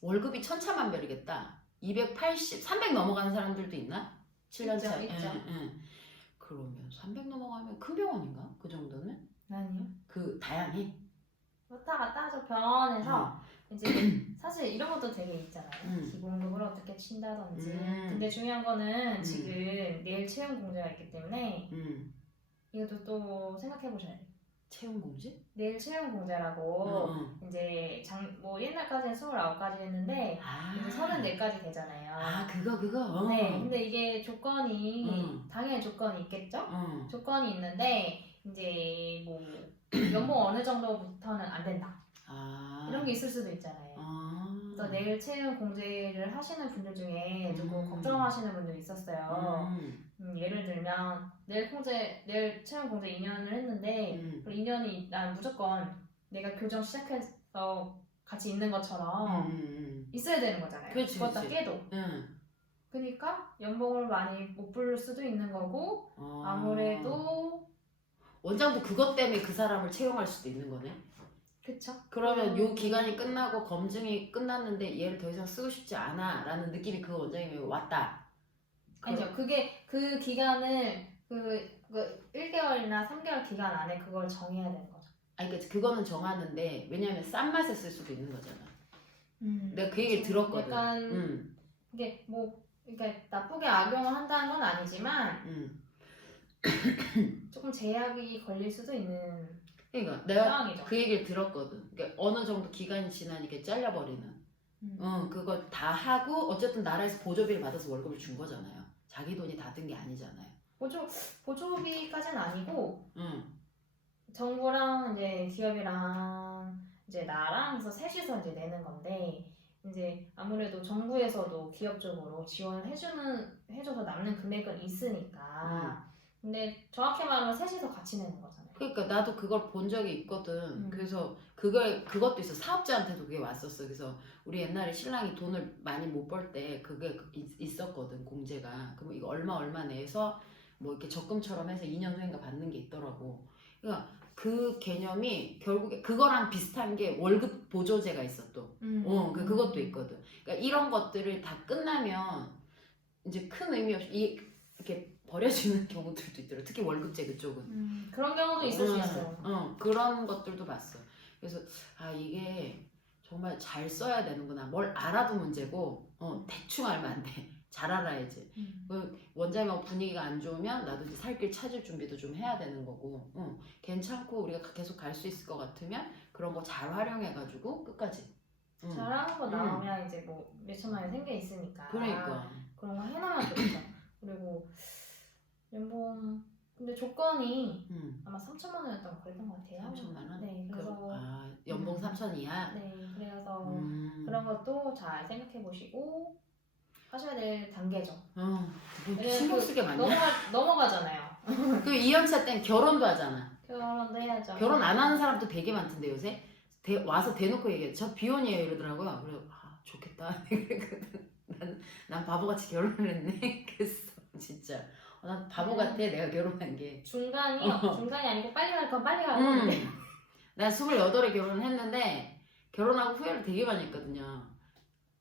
월급이 천차만별이겠다. 280, 300 넘어가는 사람들도 있나? 7년 차. 있죠. 그러면 300 넘어가면 큰 병원인가? 그 정도는? 아니요. 다양해? 왔다 갔다 하죠. 병원에서 이제 사실 이런 것도 되게 있잖아요. 기본급을 어떻게 친다든지. 근데 중요한 거는 지금 내일 채용 공제가 있기 때문에 이것도 또 생각해 보셔야 돼요. 채용 공제? 내일 채용 공제라고 이제 뭐 옛날까지는 29가지 했는데 이제 34까지 되잖아요. 그거. 네. 근데 이게 조건이 당연히 조건이 있겠죠? 조건이 있는데 이제 뭐 연봉 어느 정도부터는 안 된다. 이런 게 있을 수도 있잖아요. 그래서 내일 채용 공제를 하시는 분들 중에 조금 걱정하시는 분들이 있었어요. 예를 들면 내일 채용 공제 2년을 했는데 그 2년이 난 무조건 내가 교정 시작해서 같이 있는 것처럼 있어야 되는 거잖아요. 그것 다 깨도. 그러니까 연봉을 많이 못 부를 수도 있는 거고 아무래도 원장도 그것 때문에 그 사람을 채용할 수도 있는 거네. 그쵸. 그러면 요 기간이 끝나고 검증이 끝났는데 얘를 더 이상 쓰고 싶지 않아 라는 느낌이 그 원장님이 왔다. 아니죠. 그게 그 기간을 그 1개월이나 3개월 기간 안에 그걸 정해야 되는 거죠. 그러니까 그거는 정하는데 왜냐면 싼 맛에 쓸 수도 있는 거잖아. 내가 그 얘기를 들었거든. 약간 이게 뭐 그러니까 나쁘게 악용을 한다는 건 아니지만 조금 제약이 걸릴 수도 있는 그러니까 내가 상황이죠. 그 얘기를 들었거든. 그러니까 어느 정도 기간이 지나니까 잘려버리는. 그거 다 하고 어쨌든 나라에서 보조비를 받아서 월급을 준 거잖아요. 자기 돈이 다 든 게 아니잖아요. 보조비까지는 아니고 정부랑 이제 기업이랑 이제 나랑 해서 셋이서 이제 내는 건데 이제 아무래도 정부에서도 기업 쪽으로 지원을 해줘서 남는 금액은 있으니까 근데 정확히 말하면 셋이서 같이 내는 거잖아요. 그러니까 나도 그걸 본 적이 있거든. 그래서 그것도 있어. 사업자한테도 그게 왔었어. 그래서 우리 옛날에 신랑이 돈을 많이 못 벌 때 그게 있었거든. 공제가. 그럼 이거 얼마 내서 뭐 이렇게 적금처럼 해서 2년 후인가 받는 게 있더라고. 그러니까 그 개념이 결국에 그거랑 비슷한 게 월급 보조제가 있어 또. 그것도 있거든. 그러니까 이런 것들을 다 끝나면 이제 큰 의미 없이 이렇게 버려지는 경우들도 있더라고. 특히 월급제 그쪽은. 그런 경우도 있을 수 있어요. 그런 것들도 봤어. 그래서 이게 정말 잘 써야 되는구나. 뭘 알아도 문제고 대충 알면 안 돼. 잘 알아야지. 그 원장님 분위기가 안 좋으면 나도 이제 살 길 찾을 준비도 좀 해야 되는 거고, 괜찮고 우리가 계속 갈 수 있을 것 같으면 그런 거 잘 활용해가지고 끝까지. 잘하는 거 나오면 이제 뭐 몇천만 원 생겨 있으니까. 그러니까. 그런 거 해놓으면 좋죠. 그리고 연봉 근데 조건이 아마 3천만 원이었던 그랬던 것 같아요. 3천만 원? 네, 그래서 연봉 3천 이하? 네, 그래서 그런 것도 잘 생각해 보시고 하셔야 될 단계죠. 신경 쓰게 많냐? 넘어가잖아요. 그 2연차 땐 결혼도 하잖아. 결혼도 해야죠. 결혼 안 하는 사람도 되게 많던데 요새 와서 대놓고 얘기해. 저 비혼이에요 이러더라고요. 그래 좋겠다. 난 바보같이 결혼을 했네. 그랬어 진짜. 난 바보 같아 내가 결혼한 게. 중간이 아니고 빨리 갈 건 빨리 가고. 난 28에 결혼을 했는데 결혼하고 후회를 되게 많이 했거든요.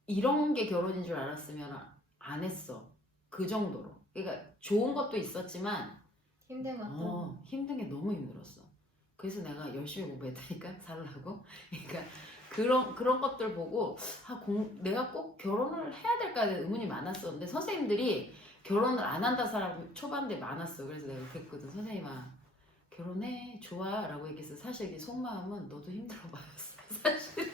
이런 게 결혼인 줄 알았으면 안 했어. 그 정도로. 그러니까 좋은 것도 있었지만 힘든 것도. 힘든 게 너무 힘들었어. 그래서 내가 열심히 공부했다니까 살라고. 그러니까 그런 것들 보고 내가 꼭 결혼을 해야 될까에 대한 의문이 많았었는데 선생님들이 결혼을 안 한다 사람 초반대 많았어. 그래서 내가 그랬거든. 선생님아 결혼해 좋아 라고 얘기해서 사실 이게 속마음은 너도 힘들어 봐였어. 사실은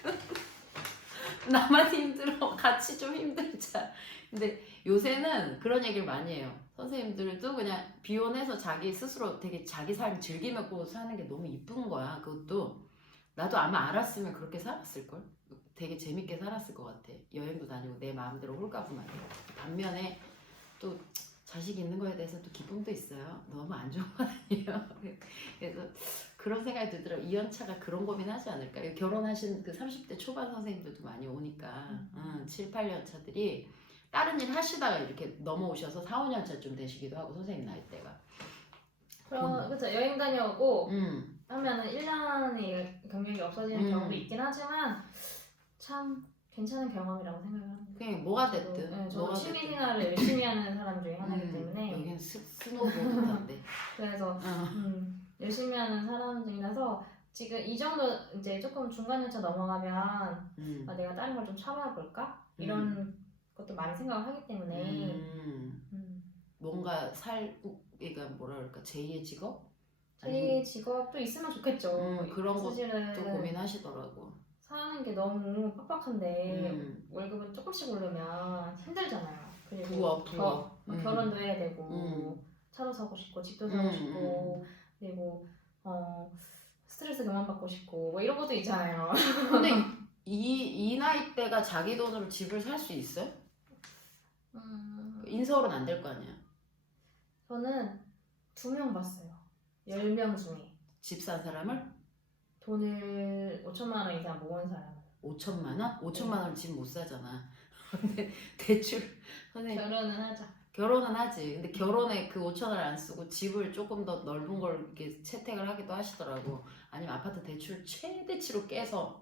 나만 힘들어 같이 좀 힘들자. 근데 요새는 그런 얘기를 많이 해요. 선생님들도 그냥 비혼해서 자기 스스로 되게 자기 삶 즐기면서 사는 게 너무 이쁜 거야. 그것도 나도 아마 알았으면 그렇게 살았을걸. 되게 재밌게 살았을 것 같아. 여행도 다니고 내 마음대로 홀가분하게. 반면에 또 자식 있는 거에 대해서 또 기쁨도 있어요. 너무 안 좋은 건 아니에요. 그래서 그런 생각이 들더라고요. 2연차가 그런 고민하지 않을까. 결혼하신 그 30대 초반 선생님들도 많이 오니까 7, 8년차들이 다른 일 하시다가 이렇게 넘어오셔서 4, 5년차 좀 되시기도 하고 선생님 나이대가. 그렇죠. 여행 다녀오고 하면은 1년의 경력이 없어지는 경우도 있긴 하지만 참 괜찮은 경험이라고 생각을 합니다. 그냥 뭐가 됐든. 저도 취미생활을 열심히 하는 사람 중에 하나이기 때문에 여기는 스노보드인데. 그래서 열심히 하는 사람 중이라서 지금 이 정도 이제 조금 중간연차 넘어가면 내가 다른 걸 좀 참아야 볼까? 이런 것도 많이 생각을 하기 때문에 뭔가 그러니까 뭐라 그럴까 제2의 직업? 제 직업도 있으면 좋겠죠. 그런 사실은 것도 고민하시더라고. 사는 게 너무 빡빡한데 월급은 조금씩 오르면 힘들잖아요. 그리고 부업. 결혼도 해야 되고 차도 사고 싶고 집도 사고 싶고 그리고 스트레스 그만 받고 싶고 뭐 이런 것도 있잖아요. 근데 이 나이대가 자기 돈으로 집을 살 수 있어요? 인서울은 안 될 거 아니야. 저는 2명 봤어요. 10명 중에. 집 산 사람을? 돈을 5천만 원 이상 모은 사람. 5천만 원? 5천만 원을 집 못 사잖아. 근데 대출 선생님 결혼은 하지. 근데 결혼에 그 5천 원을 안 쓰고 집을 조금 더 넓은 걸 이렇게 채택을 하기도 하시더라고. 아니면 아파트 대출 최대치로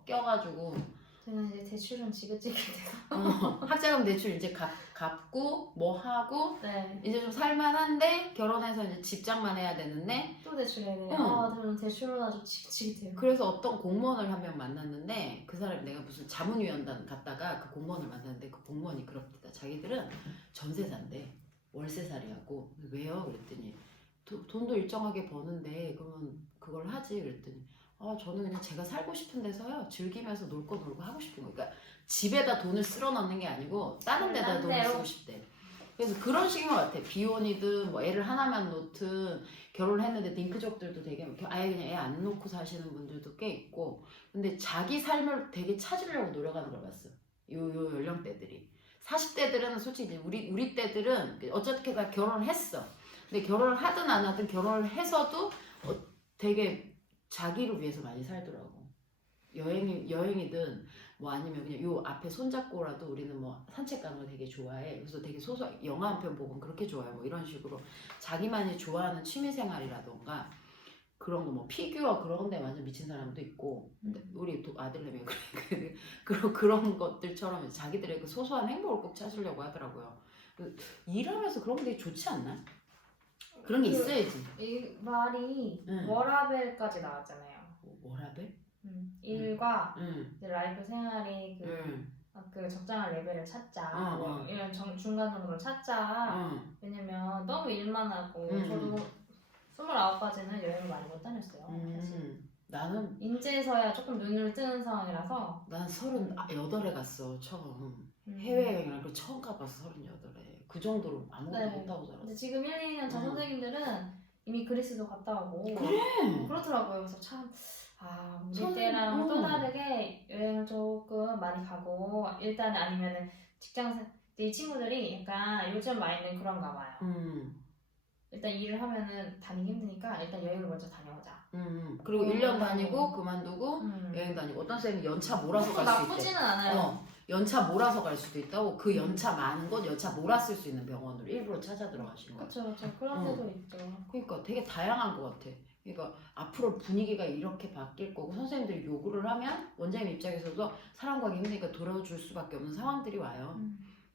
껴가지고. 저는 이제 대출은 지긋지긋해서. 학자금 대출 이제 갚고 뭐 하고 이제 좀 살만한데 결혼해서 이제 집장만 해야 되는데 또 대출해야 돼요. 저는 대출로 아주 지긋지긋해요. 그래서 어떤 공무원을 한 명 만났는데 그 사람이 내가 무슨 자문위원단 갔다가 그 공무원을 만났는데 그 공무원이 그렇다. 자기들은 전세자인데 월세살이하고 왜요? 그랬더니 돈도 일정하게 버는데 그러면 그걸 하지. 그랬더니 저는 그냥 제가 살고 싶은 데서요 즐기면서 놀 거 놀고 하고 싶은 거. 그러니까 집에다 돈을 쓸어 넣는 게 아니고 다른 데다 돈을 쓰고 싶대. 그래서 그런 식인 것 같아. 비혼이든 뭐 애를 하나만 놓든 결혼했는데 딩크족들도 되게 아예 그냥 애 안 놓고 사시는 분들도 꽤 있고. 근데 자기 삶을 되게 찾으려고 노력하는 걸 봤어. 요 연령대들이. 40대들은 솔직히 우리 때들은 어떻게 다 결혼을 했어. 근데 결혼을 하든 안 하든 결혼을 해서도 되게 자기를 위해서 많이 살더라고. 여행이든 뭐 아니면 그냥 요 앞에 손잡고라도 우리는 뭐 산책 가는 거 되게 좋아해. 그래서 되게 영화 한 편 보면 그렇게 좋아해. 뭐 이런 식으로 자기만이 좋아하는 취미생활이라던가 그런 거 뭐 피규어 그런 데 완전 미친 사람도 있고. 근데 우리 아들내미 그런 것들처럼 자기들의 그 소소한 행복을 꼭 찾으려고 하더라고요. 일하면서 그런 게 되게 좋지 않나? 그런 게 있어야지. 이 말이 워라벨까지 나왔잖아요. 워라벨? 일과 이제 라이프 생활이 그 적당한 레벨을 찾자. 어, 뭐 어. 이런 중간 정도를 찾자. 왜냐면 너무 일만 하고 저도 29까지는 여행을 많이 못 다녔어요. 사실. 나는 인제서야 조금 눈을 뜨는 상황이라서. 난 38에 갔어 처음. 해외여행을 그 처음 가봤어 38에. 그 정도로 아무것도 네. 못하고 살았어. 근데 지금 1, 2년 차 선생님들은 이미 그리스도 갔다 오고 그래. 그렇더라고요. 그래서 참 우리 때랑 또 다르게 여행을 조금 많이 가고 일단 아니면은 이 친구들이 약간 요즘 마인드는 그런가 봐요. 일단 일을 하면은 다니기 힘드니까 일단 여행을 먼저 다녀오자. 그리고 1년 다니고 그만두고 여행 다니고 어떤 쌤은 연차 몰아서 갈 수 있대. 나쁘지는 않아요. 연차 몰아서 갈 수도 있다고. 그 연차 많은 곳 연차 몰아 쓸 수 있는 병원으로 일부러 찾아 들어가시는 거야. 그렇죠. 그런 데도 있죠. 그러니까 되게 다양한 것 같아. 그러니까 앞으로 분위기가 이렇게 바뀔 거고 선생님들이 요구를 하면 원장님 입장에서도 사람 구하기 힘드니까 돌아줄 수밖에 없는 상황들이 와요.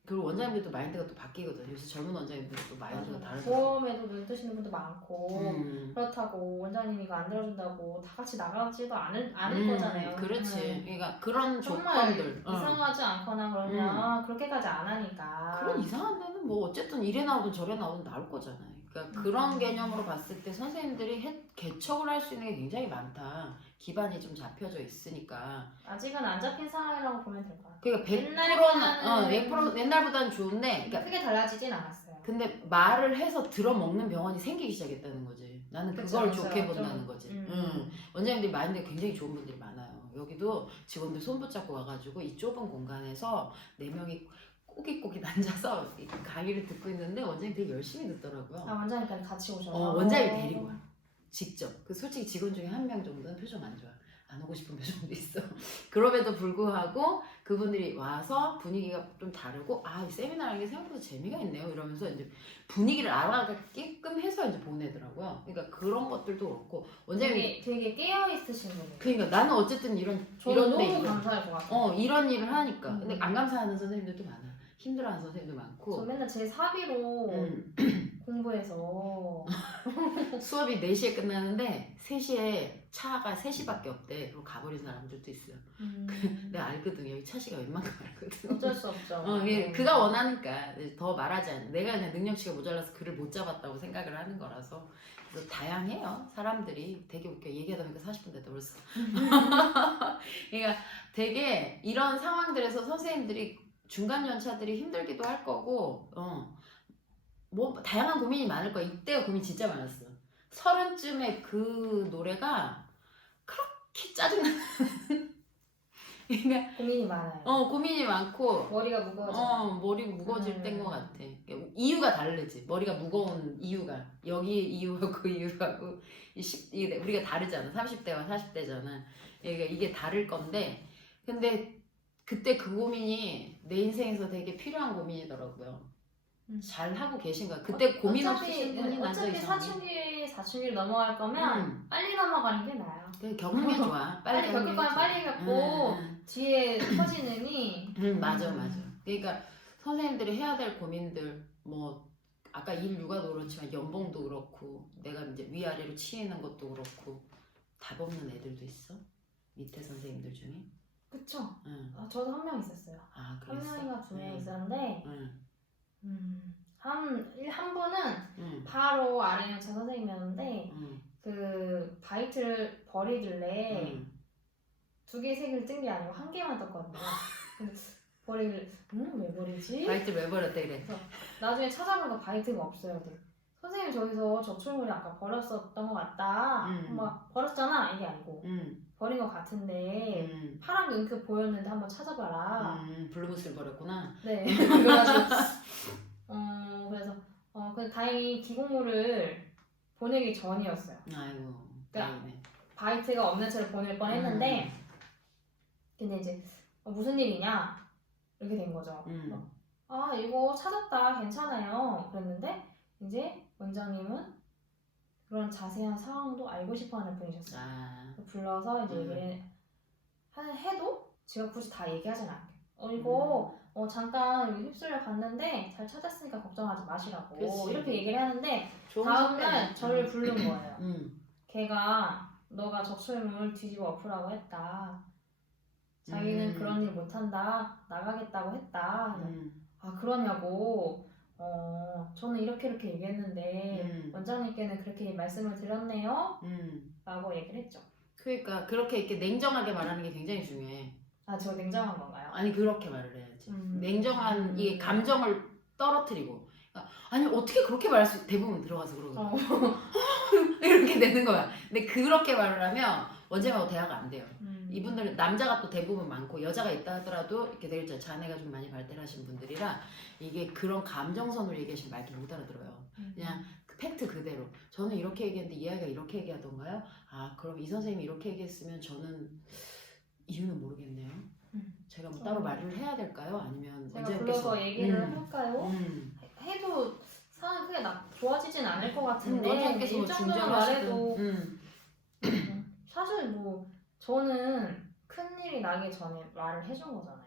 그리고 원장님들도 마인드가 또 바뀌거든요. 요새 젊은 원장님들도 마인드가 다르죠. 보험에도 눈 뜨시는 분도 많고 그렇다고 원장님이 이거 안 들어준다고 다 같이 나가지도 않을 거잖아요. 그렇지. 그러니까 그런 정말 조건들 이상하지 않거나 그러면 그렇게까지 안 하니까. 그런 이상한 데는 뭐 어쨌든 이래 나오든 저래 나오든 나올 거잖아요. 그러니까 그런 개념으로 봤을 때 선생님들이 개척을 할 수 있는 게 굉장히 많다. 기반이 좀 잡혀져 있으니까. 아직은 안 잡힌 상황이라고 보면 될 것 같아요. 그러니까 100%는 100% 옛날보다는 좋은데 그러니까 크게 달라지진 않았어요. 근데 말을 해서 들어먹는 병원이 생기기 시작했다는 거지. 나는 그걸 좋게 본다는 거지. 원장님들이 마인드가 굉장히 좋은 분들이 많아요. 여기도 직원들 손 붙잡고 와가지고 이 좁은 공간에서 4명이 꼬깃꼬깃 앉아서 강의를 듣고 있는데 원장님 되게 열심히 듣더라고요. 원장님까지 같이 오셔서. 원장님 데리고 와. 직접. 그 솔직히 직원 중에 한 명 정도는 표정 안 좋아. 안 오고 싶은 표정도 있어. 그럼에도 불구하고 그분들이 와서 분위기가 좀 다르고 이 세미나라는 게 생각보다 재미가 있네요. 이러면서 이제 분위기를 알아가게끔 해서 이제 보내더라고요. 그러니까 그런 것들도 그렇고 원장님이 되게 깨어 있으신 분이에요. 그러니까 나는 어쨌든 이런 너무 감사할 것 같아요. 이런 일을 하니까. 근데 안 감사하는 선생님들도 많아. 힘들어하는 선생님도 많고. 저 맨날 제 사비로 공부해서 수업이 4시에 끝나는데 3시에 차가 3시밖에 없대. 그리고 가버린 사람들도 있어요. 내가 알거든. 여기 차시가 웬만큼 알거든. 어쩔 수 없죠. 그가 원하니까 더 말하지 않아. 내가 그냥 능력치가 모자라서 글을 못 잡았다고 생각을 하는 거라서. 그래서 다양해요. 사람들이. 되게 웃겨. 얘기하다 보니까 40분 됐다 벌써. 그러니까 되게 이런 상황들에서 선생님들이 중간 연차들이 힘들기도 할 거고 뭐 다양한 고민이 많을 거야. 이때가 고민 진짜 많았어. 30쯤에 그 노래가 그렇게 짜증나는 그러니까 고민이 많아요. 고민이 많고 머리가 무거워져. 머리가 무거워질 때인 것 같아. 그러니까 이유가 다르지. 머리가 무거운 이유가 여기 이유하고 그 이유하고 이게 우리가 다르잖아. 30대와 40대잖아. 그러니까 이게 다를 건데 근데 그때 그 고민이 내 인생에서 되게 필요한 고민이더라고요. 잘 하고 계신 거야. 그때 고민 없으신 분이 난더 어차피 사춘기를 넘어갈 거면 빨리 넘어가는 게 나아요. 겪는 게 좋아. 빨리 겪을 거면 빨리 겪고 뒤에 터지느니. 맞아. 그러니까 선생님들이 해야 될 고민들 뭐 아까 일 육아도 그렇지만 연봉도 그렇고 내가 이제 위아래로 치이는 것도 그렇고 답 없는 애들도 있어. 밑에 선생님들 중에. 그쵸. 저도 한 명 있었어요. 그랬어? 한 명인가 2명 있었는데 한 분은 바로 아래는 제 선생님이었는데 그 바이트를 버리길래 2개, 3개를 뜬 게 아니고 1개만 떴거든요. 근데 왜 버리지? 바이트 왜 버렸대 그래? 나중에 찾아보니까 바이트가 없어요. 선생님 저기서 적출물이 아까 버렸었던 것 같다. 막 버렸잖아 이게 아니고 버린 것 같은데 파란 게 은근 보였는데 한번 찾아봐라. 블루무스를 버렸구나. 네. 그래가지고 그래서 근데 다행히 기공물을 보내기 전이었어요. 아이고. 그러니까 바이트가 없는 채로 보낼 뻔했는데 근데 이제 무슨 일이냐 이렇게 된 거죠. 이거 찾았다 괜찮아요. 그랬는데 이제 원장님은 그런 자세한 상황도 알고 싶어하는 분이셨어요. 불러서 이제 얘기를 해도 제가 굳이 다 얘기하진 않게. 이거 잠깐 휩쓸려 갔는데 잘 찾았으니까 걱정하지 마시라고. 그치. 이렇게 얘기를 하는데 다음날 저를 부른 거예요. 걔가 너가 적출물 뒤집어 엎으라고 했다. 자기는 그런 일 못한다. 나가겠다고 했다. 음. 아 그러냐고. 저는 이렇게 얘기했는데 원장님께는 그렇게 말씀을 드렸네요. 라고 얘기를 했죠. 그러니까 그렇게 이렇게 냉정하게 말하는 게 굉장히 중요해. 아 저 냉정한 건가요? 아니 그렇게 말을 해야지. 냉정한 이 감정을 떨어뜨리고. 그러니까, 아니 어떻게 그렇게 말할 수 대부분 들어가서 그러거든. 이렇게 되는 거야. 근데 그렇게 말을 하면 원장님하고 대화가 안 돼요. 이분들 남자가 또 대부분 많고 여자가 있다 하더라도 이렇게 내가 자네가 좀 많이 발달하신 분들이라 이게 그런 감정선으로 얘기하시면 말도 못 알아들어요. 그냥 그 팩트 그대로 저는 이렇게 얘기했는데 이 아이가 이렇게 얘기하던가요? 아 그럼 이 선생님이 이렇게 얘기했으면 저는 이유는 모르겠네요. 제가 뭐 따로 말을 해야 될까요? 아니면 제가 불러서 얘기를 할까요? 해도 상황이 크게 좋아지진 않을 것 같은데 원장님께서 뭐 이 정도만 중재하시든 말해도 사실 뭐 저는 큰일이 나기 전에 말을 해준 거잖아요.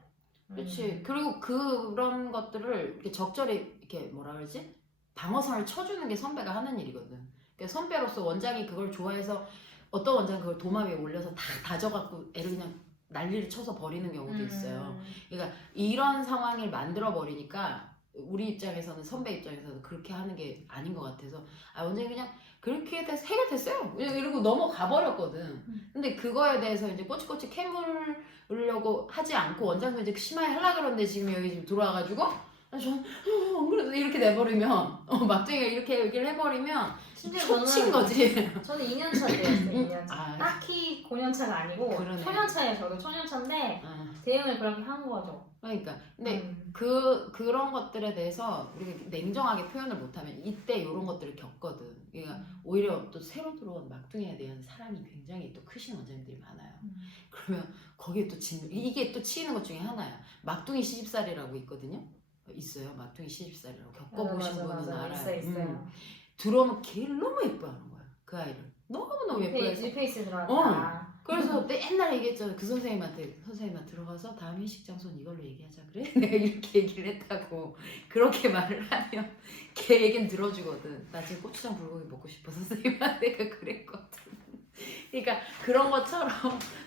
그렇지. 그리고 그런 것들을 이렇게 적절히 이렇게 뭐라 그러지? 방어선을 쳐주는 게 선배가 하는 일이거든. 그러니까 선배로서 원장이 그걸 좋아해서 어떤 원장은 그걸 도마 위에 올려서 다 다져갖고 애를 그냥 난리를 쳐서 버리는 경우도 있어요. 그러니까 이런 상황을 만들어 버리니까 우리 입장에서는 선배 입장에서는 그렇게 하는 게 아닌 것 같아서 아 원장이 그냥 그렇게 돼서 해결됐어요. 이러고 넘어가 버렸거든. 근데 그거에 대해서 이제 꼬치꼬치 캐물으려고 하지 않고 원장도 이제 심하게 하려고 그러는데 지금 여기 지금 들어와가지고 저는 안 그래도 이렇게 내버리면 막둥이가 이렇게 얘기를 해버리면 초친 거지. 저는 2년차 때였어요. 2년차. 아, 딱히 고년차가 아니고 그러네. 초년차예요. 저도 초년차인데 대응을 그렇게 한 거죠. 그러니까 근데 그런 것들에 대해서 우리가 냉정하게 표현을 못하면 이때 이런 것들을 겪거든. 그러니까 오히려 또 새로 들어온 막둥이에 대한 사랑이 굉장히 또 크신 원장님들이 많아요. 그러면 거기에 또 이게 또 치이는 것 중에 하나야. 막둥이 시집살이라고 있거든요. 있어요. 막둥이 시집살이라고 겪어보신 분은 알아요. 있어요. 들어오면 걔를 너무 예뻐하는 거야. 그 아이를 너무너무 예뻐해서 일페이스 들어왔다. 그래서 옛날에 얘기했잖아. 그 선생님한테 들어가서 다음 회식 장소는 이걸로 얘기하자 그래? 내가 이렇게 얘기를 했다고. 그렇게 말을 하면 걔 얘기는 들어주거든. 나 지금 고추장 불고기 먹고 싶어 선생님한테 내가 그랬거든. 그러니까 그런 것처럼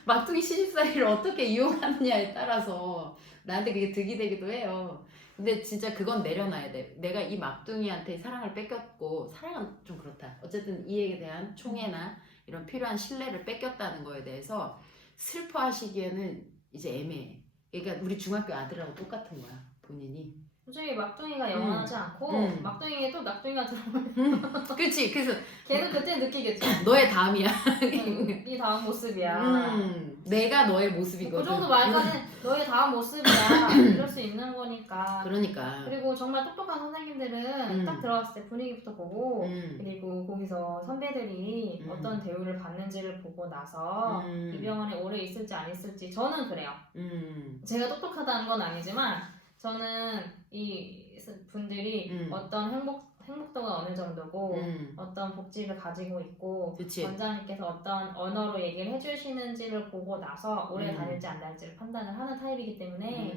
막둥이 시집살이를 어떻게 이용하느냐에 따라서 나한테 그게 득이 되기도 해요. 근데 진짜 그건 내려놔야 돼. 내가 이 막둥이한테 사랑을 뺏겼고, 사랑은 좀 그렇다. 어쨌든 이 애에 대한 총애나 이런 필요한 신뢰를 뺏겼다는 거에 대해서 슬퍼하시기에는 이제 애매해. 그러니까 우리 중학교 아들하고 똑같은 거야, 본인이. 솔직히 막둥이가 영원하지 않고 막둥이에도 막둥이가 들어오면 그치. 그래서 걔는 그때 느끼겠죠. 너의 다음이야. 네 다음 모습이야. 내가 너의 모습이거든. 그 정도 말까지는 너의 다음 모습이야. 이럴 수 있는 거니까. 그러니까. 그리고 정말 똑똑한 선생님들은 딱 들어갔을 때 분위기부터 보고 그리고 거기서 선배들이 어떤 대우를 받는지를 보고 나서 이 병원에 오래 있을지 안 있을지 저는 그래요. 제가 똑똑하다는 건 아니지만 저는 이 분들이 어떤 행복도가 어느 정도고 어떤 복지를 가지고 있고 그치. 원장님께서 어떤 언어로 얘기를 해주시는지를 보고 나서 오래 다닐지 안 다닐지를 판단을 하는 타입이기 때문에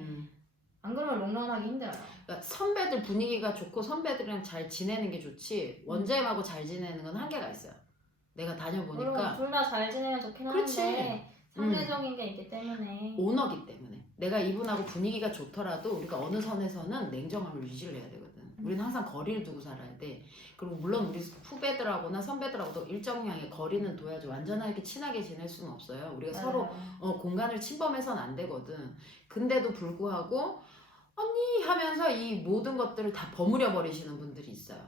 안 그러면 롱런하기 힘들어요. 그러니까 선배들 분위기가 좋고 선배들이랑 잘 지내는 게 좋지 원장님하고 잘 지내는 건 한계가 있어요. 내가 다녀보니까 둘 다 잘 지내면 좋긴 그렇지. 하는데 상대적인 게 있기 때문에 오너기 때문에 내가 이분하고 분위기가 좋더라도 우리가 어느 선에서는 냉정함을 유지를 해야 되거든. 우리는 항상 거리를 두고 살아야 돼. 그리고 물론 우리 후배들하고나 선배들하고도 일정량의 거리는 둬야지 완전하게 친하게 지낼 수는 없어요. 우리가 서로 공간을 침범해서는 안 되거든. 근데도 불구하고 언니 하면서 이 모든 것들을 다 버무려 버리시는 분들이 있어요.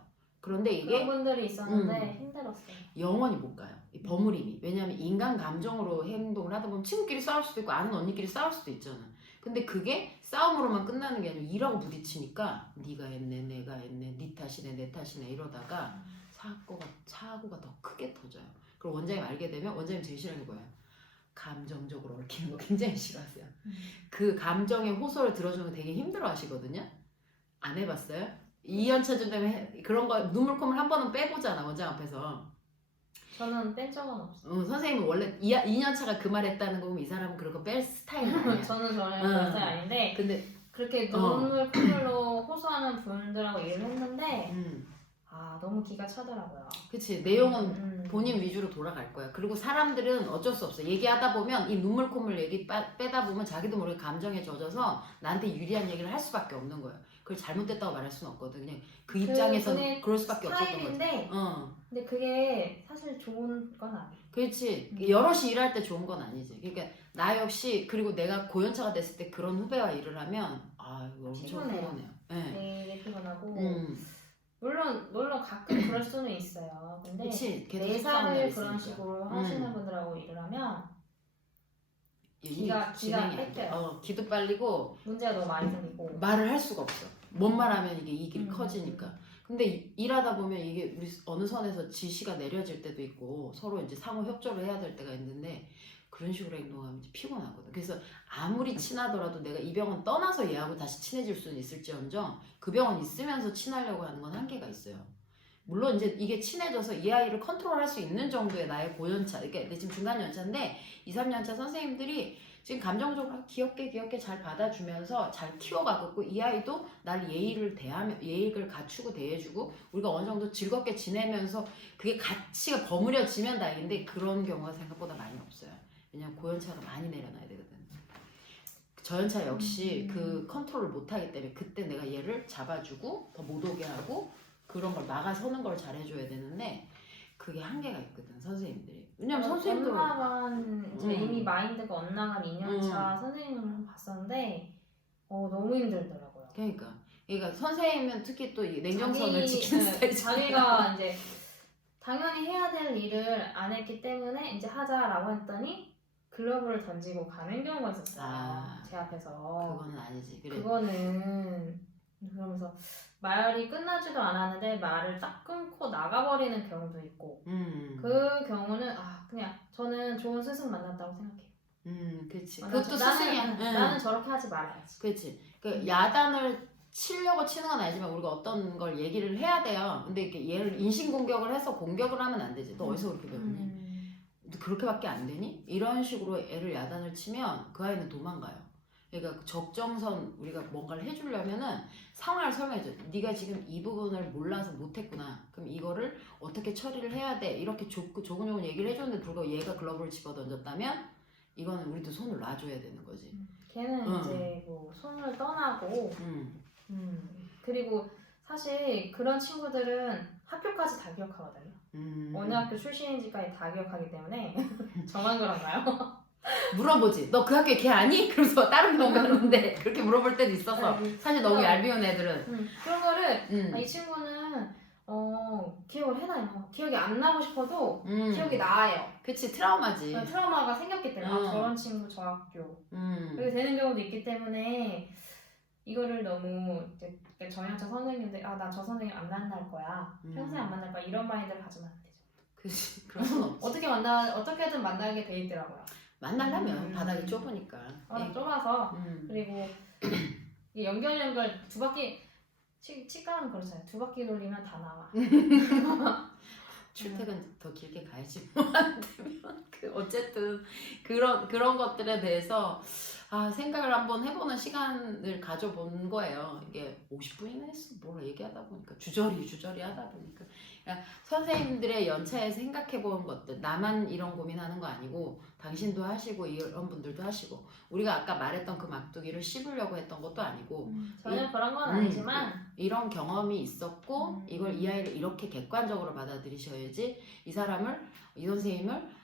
그런데 이게 그런 분들이 있었는데 힘들었어요. 영원히 못 가요. 이 버무림이. 왜냐하면 인간 감정으로 행동을 하다 보면 친구끼리 싸울 수도 있고 아는 언니끼리 싸울 수도 있잖아. 근데 그게 싸움으로만 끝나는 게 아니라 일하고 부딪히니까 네가 했네 내가 했네 네 탓이네 내 탓이네 이러다가 사고가 더 크게 터져요. 그리고 원장님 알게 되면 원장님 제일 싫어하는 거예요. 감정적으로 얽히는 거 굉장히 싫어하세요. 그 감정의 호소를 들어주는 거 되게 힘들어 하시거든요. 안 해봤어요? 2년차쯤 되면 그런 거 눈물콧물 한 번은 빼보잖아 원장 앞에서. 저는 뺀 적은 없어요. 선생님은 원래 2년차가 그 말 했다는 거 보면 이 사람은 그런 거 뺄 스타일은 아니야. 저는 그런 스타일 아닌데 근데 그렇게 눈물 콧물로 호소하는 분들하고 일을 했는데 너무 기가 차더라고요. 그치. 내용은 본인 위주로 돌아갈 거야. 그리고 사람들은 어쩔 수 없어. 얘기하다 보면 이 눈물 콧물 얘기 빼다 보면 자기도 모르게 감정에 젖어서 나한테 유리한 얘기를 할 수밖에 없는 거야. 그걸 잘못됐다고 말할 수는 없거든. 그냥 그 입장에서는 그럴 수밖에 없었던 거지. 스타일인데 근데 그게 사실 좋은 건 아니에요. 그렇지. 여럿이 일할 때 좋은 건 아니지. 그러니까 나 역시 그리고 내가 고연차가 됐을 때 그런 후배와 일을 하면 이거 엄청 피곤해요. 네. 되게 피곤하고 물론 가끔 그럴 수는 있어요. 근데 그치. 계속 매사를 그런 식으로 하시는 분들하고 일을 하면 기가 뺏겨요. 기도 빨리고 문제가 너무 많이 생기고 말을 할 수가 없어. 뭔 말하면 이게 이 길이 커지니까. 근데 일하다 보면 이게 우리 어느 선에서 지시가 내려질 때도 있고 서로 이제 상호 협조를 해야 될 때가 있는데 그런 식으로 행동하면 이제 피곤하거든. 그래서 아무리 친하더라도 내가 이 병원 떠나서 얘하고 다시 친해질 수는 있을지언정 그 병원 있으면서 친하려고 하는 건 한계가 있어요. 물론 이제 이게 친해져서 이 아이를 컨트롤할 수 있는 정도의 나의 고연차, 그러니까 지금 중간 연차인데 2, 3년차 선생님들이 지금 감정적으로 귀엽게 잘 받아주면서 잘 키워가고 이 아이도 날 예의를 갖추고 대해주고 우리가 어느 정도 즐겁게 지내면서 그게 가치가 버무려지면 다행인데 그런 경우가 생각보다 많이 없어요. 왜냐면 고연차가 많이 내려놔야 되거든. 저연차 역시 그 컨트롤을 못하기 때문에 그때 내가 얘를 잡아주고 더 못 오게 하고 그런 걸 막아서는 걸 잘해줘야 되는데 그게 한계가 있거든 선생님들이. 왜냐면 선생님들 onn나간 이제 이미 마인드가 onn나간 2년차 선생님을 봤었는데 너무 힘들더라고요. 그러니까 선생님은 특히 또 이 냉정선을 지키는 스타일이잖아요. 자기가 이제 당연히 해야 될 일을 안 했기 때문에 이제 하자라고 했더니 글러브를 던지고 가는 경우가 있었어요. 제 앞에서. 그거는 아니지. 그래. 그거는 그러면서 말이 끝나지도 않았는데 말을 딱 끊고 나가버리는 경우도 있고 그 경우는 그냥 저는 좋은 스승 만났다고 생각해요. 그렇지. 그것도 스승이야. 나는 저렇게 하지 말아야지. 그렇지. 그 야단을 치려고 치는 건 아니지만 우리가 어떤 걸 얘기를 해야 돼요. 근데 이렇게 얘를 인신공격을 해서 공격을 하면 안 되지. 너 어디서 그렇게 배우니? 그렇게밖에 안 되니? 이런 식으로 애를 야단을 치면 그 아이는 도망가요. 그러니까 적정선 우리가 뭔가를 해주려면은 상황을 설명해줘. 네가 지금 이 부분을 몰라서 못했구나. 그럼 이거를 어떻게 처리를 해야 돼? 이렇게 조근조근 얘기를 해줬는데 불구하고 얘가 글러브를 집어던졌다면 이거는 우리도 손을 놔줘야 되는 거지. 걔는 이제 뭐 손을 떠나고 그리고 사실 그런 친구들은 학교까지 다 기억하거든요. 어느 학교 출신인지까지 다 기억하기 때문에 저만 그런가요? 물어보지. 너 그 학교에 걔 아니? 그래서 다른 병원 갔는데 그렇게 물어볼 때도 있어서 사실 너무 얄미운 애들은 그런 거를 이 친구는 기억을 해놔요. 기억이 안 나고 싶어도 기억이 나요. 그치. 트라우마지. 트라우마가 생겼기 때문에 저런 친구 저 학교 그렇게 되는 경우도 있기 때문에 이거를 너무 이제 정형차 선생님들 나 저 선생님 안 만날 거야 평생 안 만날 거야 이런 마인드를 가지면 안 되죠. 그치. 그럴 순 없지. 어떻게든 만나게 돼 있더라고요. 만나려면 바닥이 좁으니까. 좁아서 그리고 이 연결 두 바퀴 치과는 그렇잖아요. 두 바퀴 돌리면 다 나와. 출퇴근 더 길게 가야지 뭐 안 되면 어쨌든 그런 것들에 대해서 생각을 한번 해보는 시간을 가져본 거예요. 이게 50분이나 했어. 뭘 얘기하다 보니까 주저리 하다 보니까 그러니까 선생님들의 연차에 생각해본 것들 나만 이런 고민하는 거 아니고 당신도 하시고 이런 분들도 하시고 우리가 아까 말했던 그 막두기를 씹으려고 했던 것도 아니고 전혀 그런 건 아니지만 이런 경험이 있었고 이걸 이 아이를 이렇게 객관적으로 받아들이셔야지 이 선생님을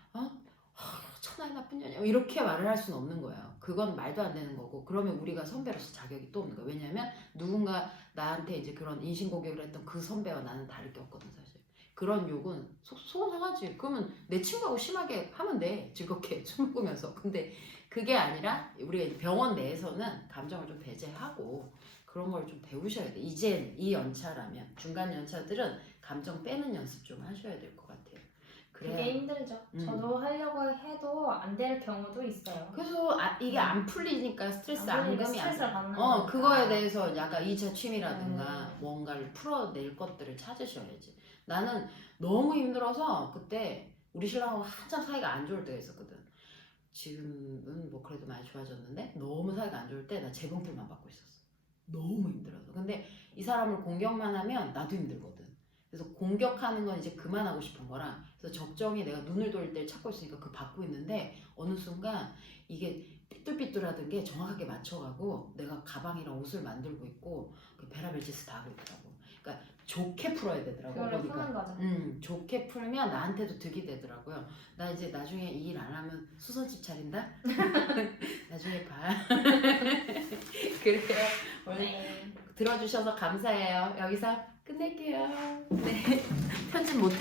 천하의 나쁜 년이야 이렇게 말을 할 수는 없는 거예요. 그건 말도 안 되는 거고 그러면 우리가 선배로서 자격이 또 없는 거예요. 왜냐면 누군가 나한테 이제 그런 인신공격을 했던 그 선배와 나는 다를 게 없거든 사실. 그런 욕은 속은 상하지. 그러면 내 친구하고 심하게 하면 돼. 즐겁게 술 먹으면서. 근데 그게 아니라 우리가 병원 내에서는 감정을 좀 배제하고 그런 걸 좀 배우셔야 돼. 이제 이 연차라면 중간 연차들은 감정 빼는 연습 좀 하셔야 될 것 같아요. 그게 힘들죠. 저도 하려고 해도 안 될 경우도 있어요. 그래서 이게 안 풀리니까 스트레스 안금이 스트레스를 받는 그거에 대해서 약간 2차 취미라든가 뭔가를 풀어낼 것들을 찾으셔야지. 나는 너무 힘들어서 그때 우리 신랑하고 한참 사이가 안 좋을 때가 있었거든. 지금은 뭐 그래도 많이 좋아졌는데 너무 사이가 안 좋을 때 나 재봉틀만 받고 있었어. 너무 힘들어서. 근데 이 사람을 공격만 하면 나도 힘들거든. 그래서 공격하는 건 이제 그만하고 싶은 거라. 그래서 적정히 내가 눈을 돌릴 때 찾고 있으니까 그거 받고 있는데 어느 순간 이게 삐뚤삐뚤하던 게 정확하게 맞춰가고 내가 가방이랑 옷을 만들고 있고 그 베라벨지스 다 하고 있더라고. 그러니까 좋게 풀어야 되더라고. 그거를 보니까. 푸는 거죠. 좋게 풀면 나한테도 득이 되더라고요. 나 이제 나중에 이 일 안 하면 수선집 차린다? 나중에 봐. 그래요. 오늘 네. 들어주셔서 감사해요. 여기서 끝낼게요. 네. 편집 못해.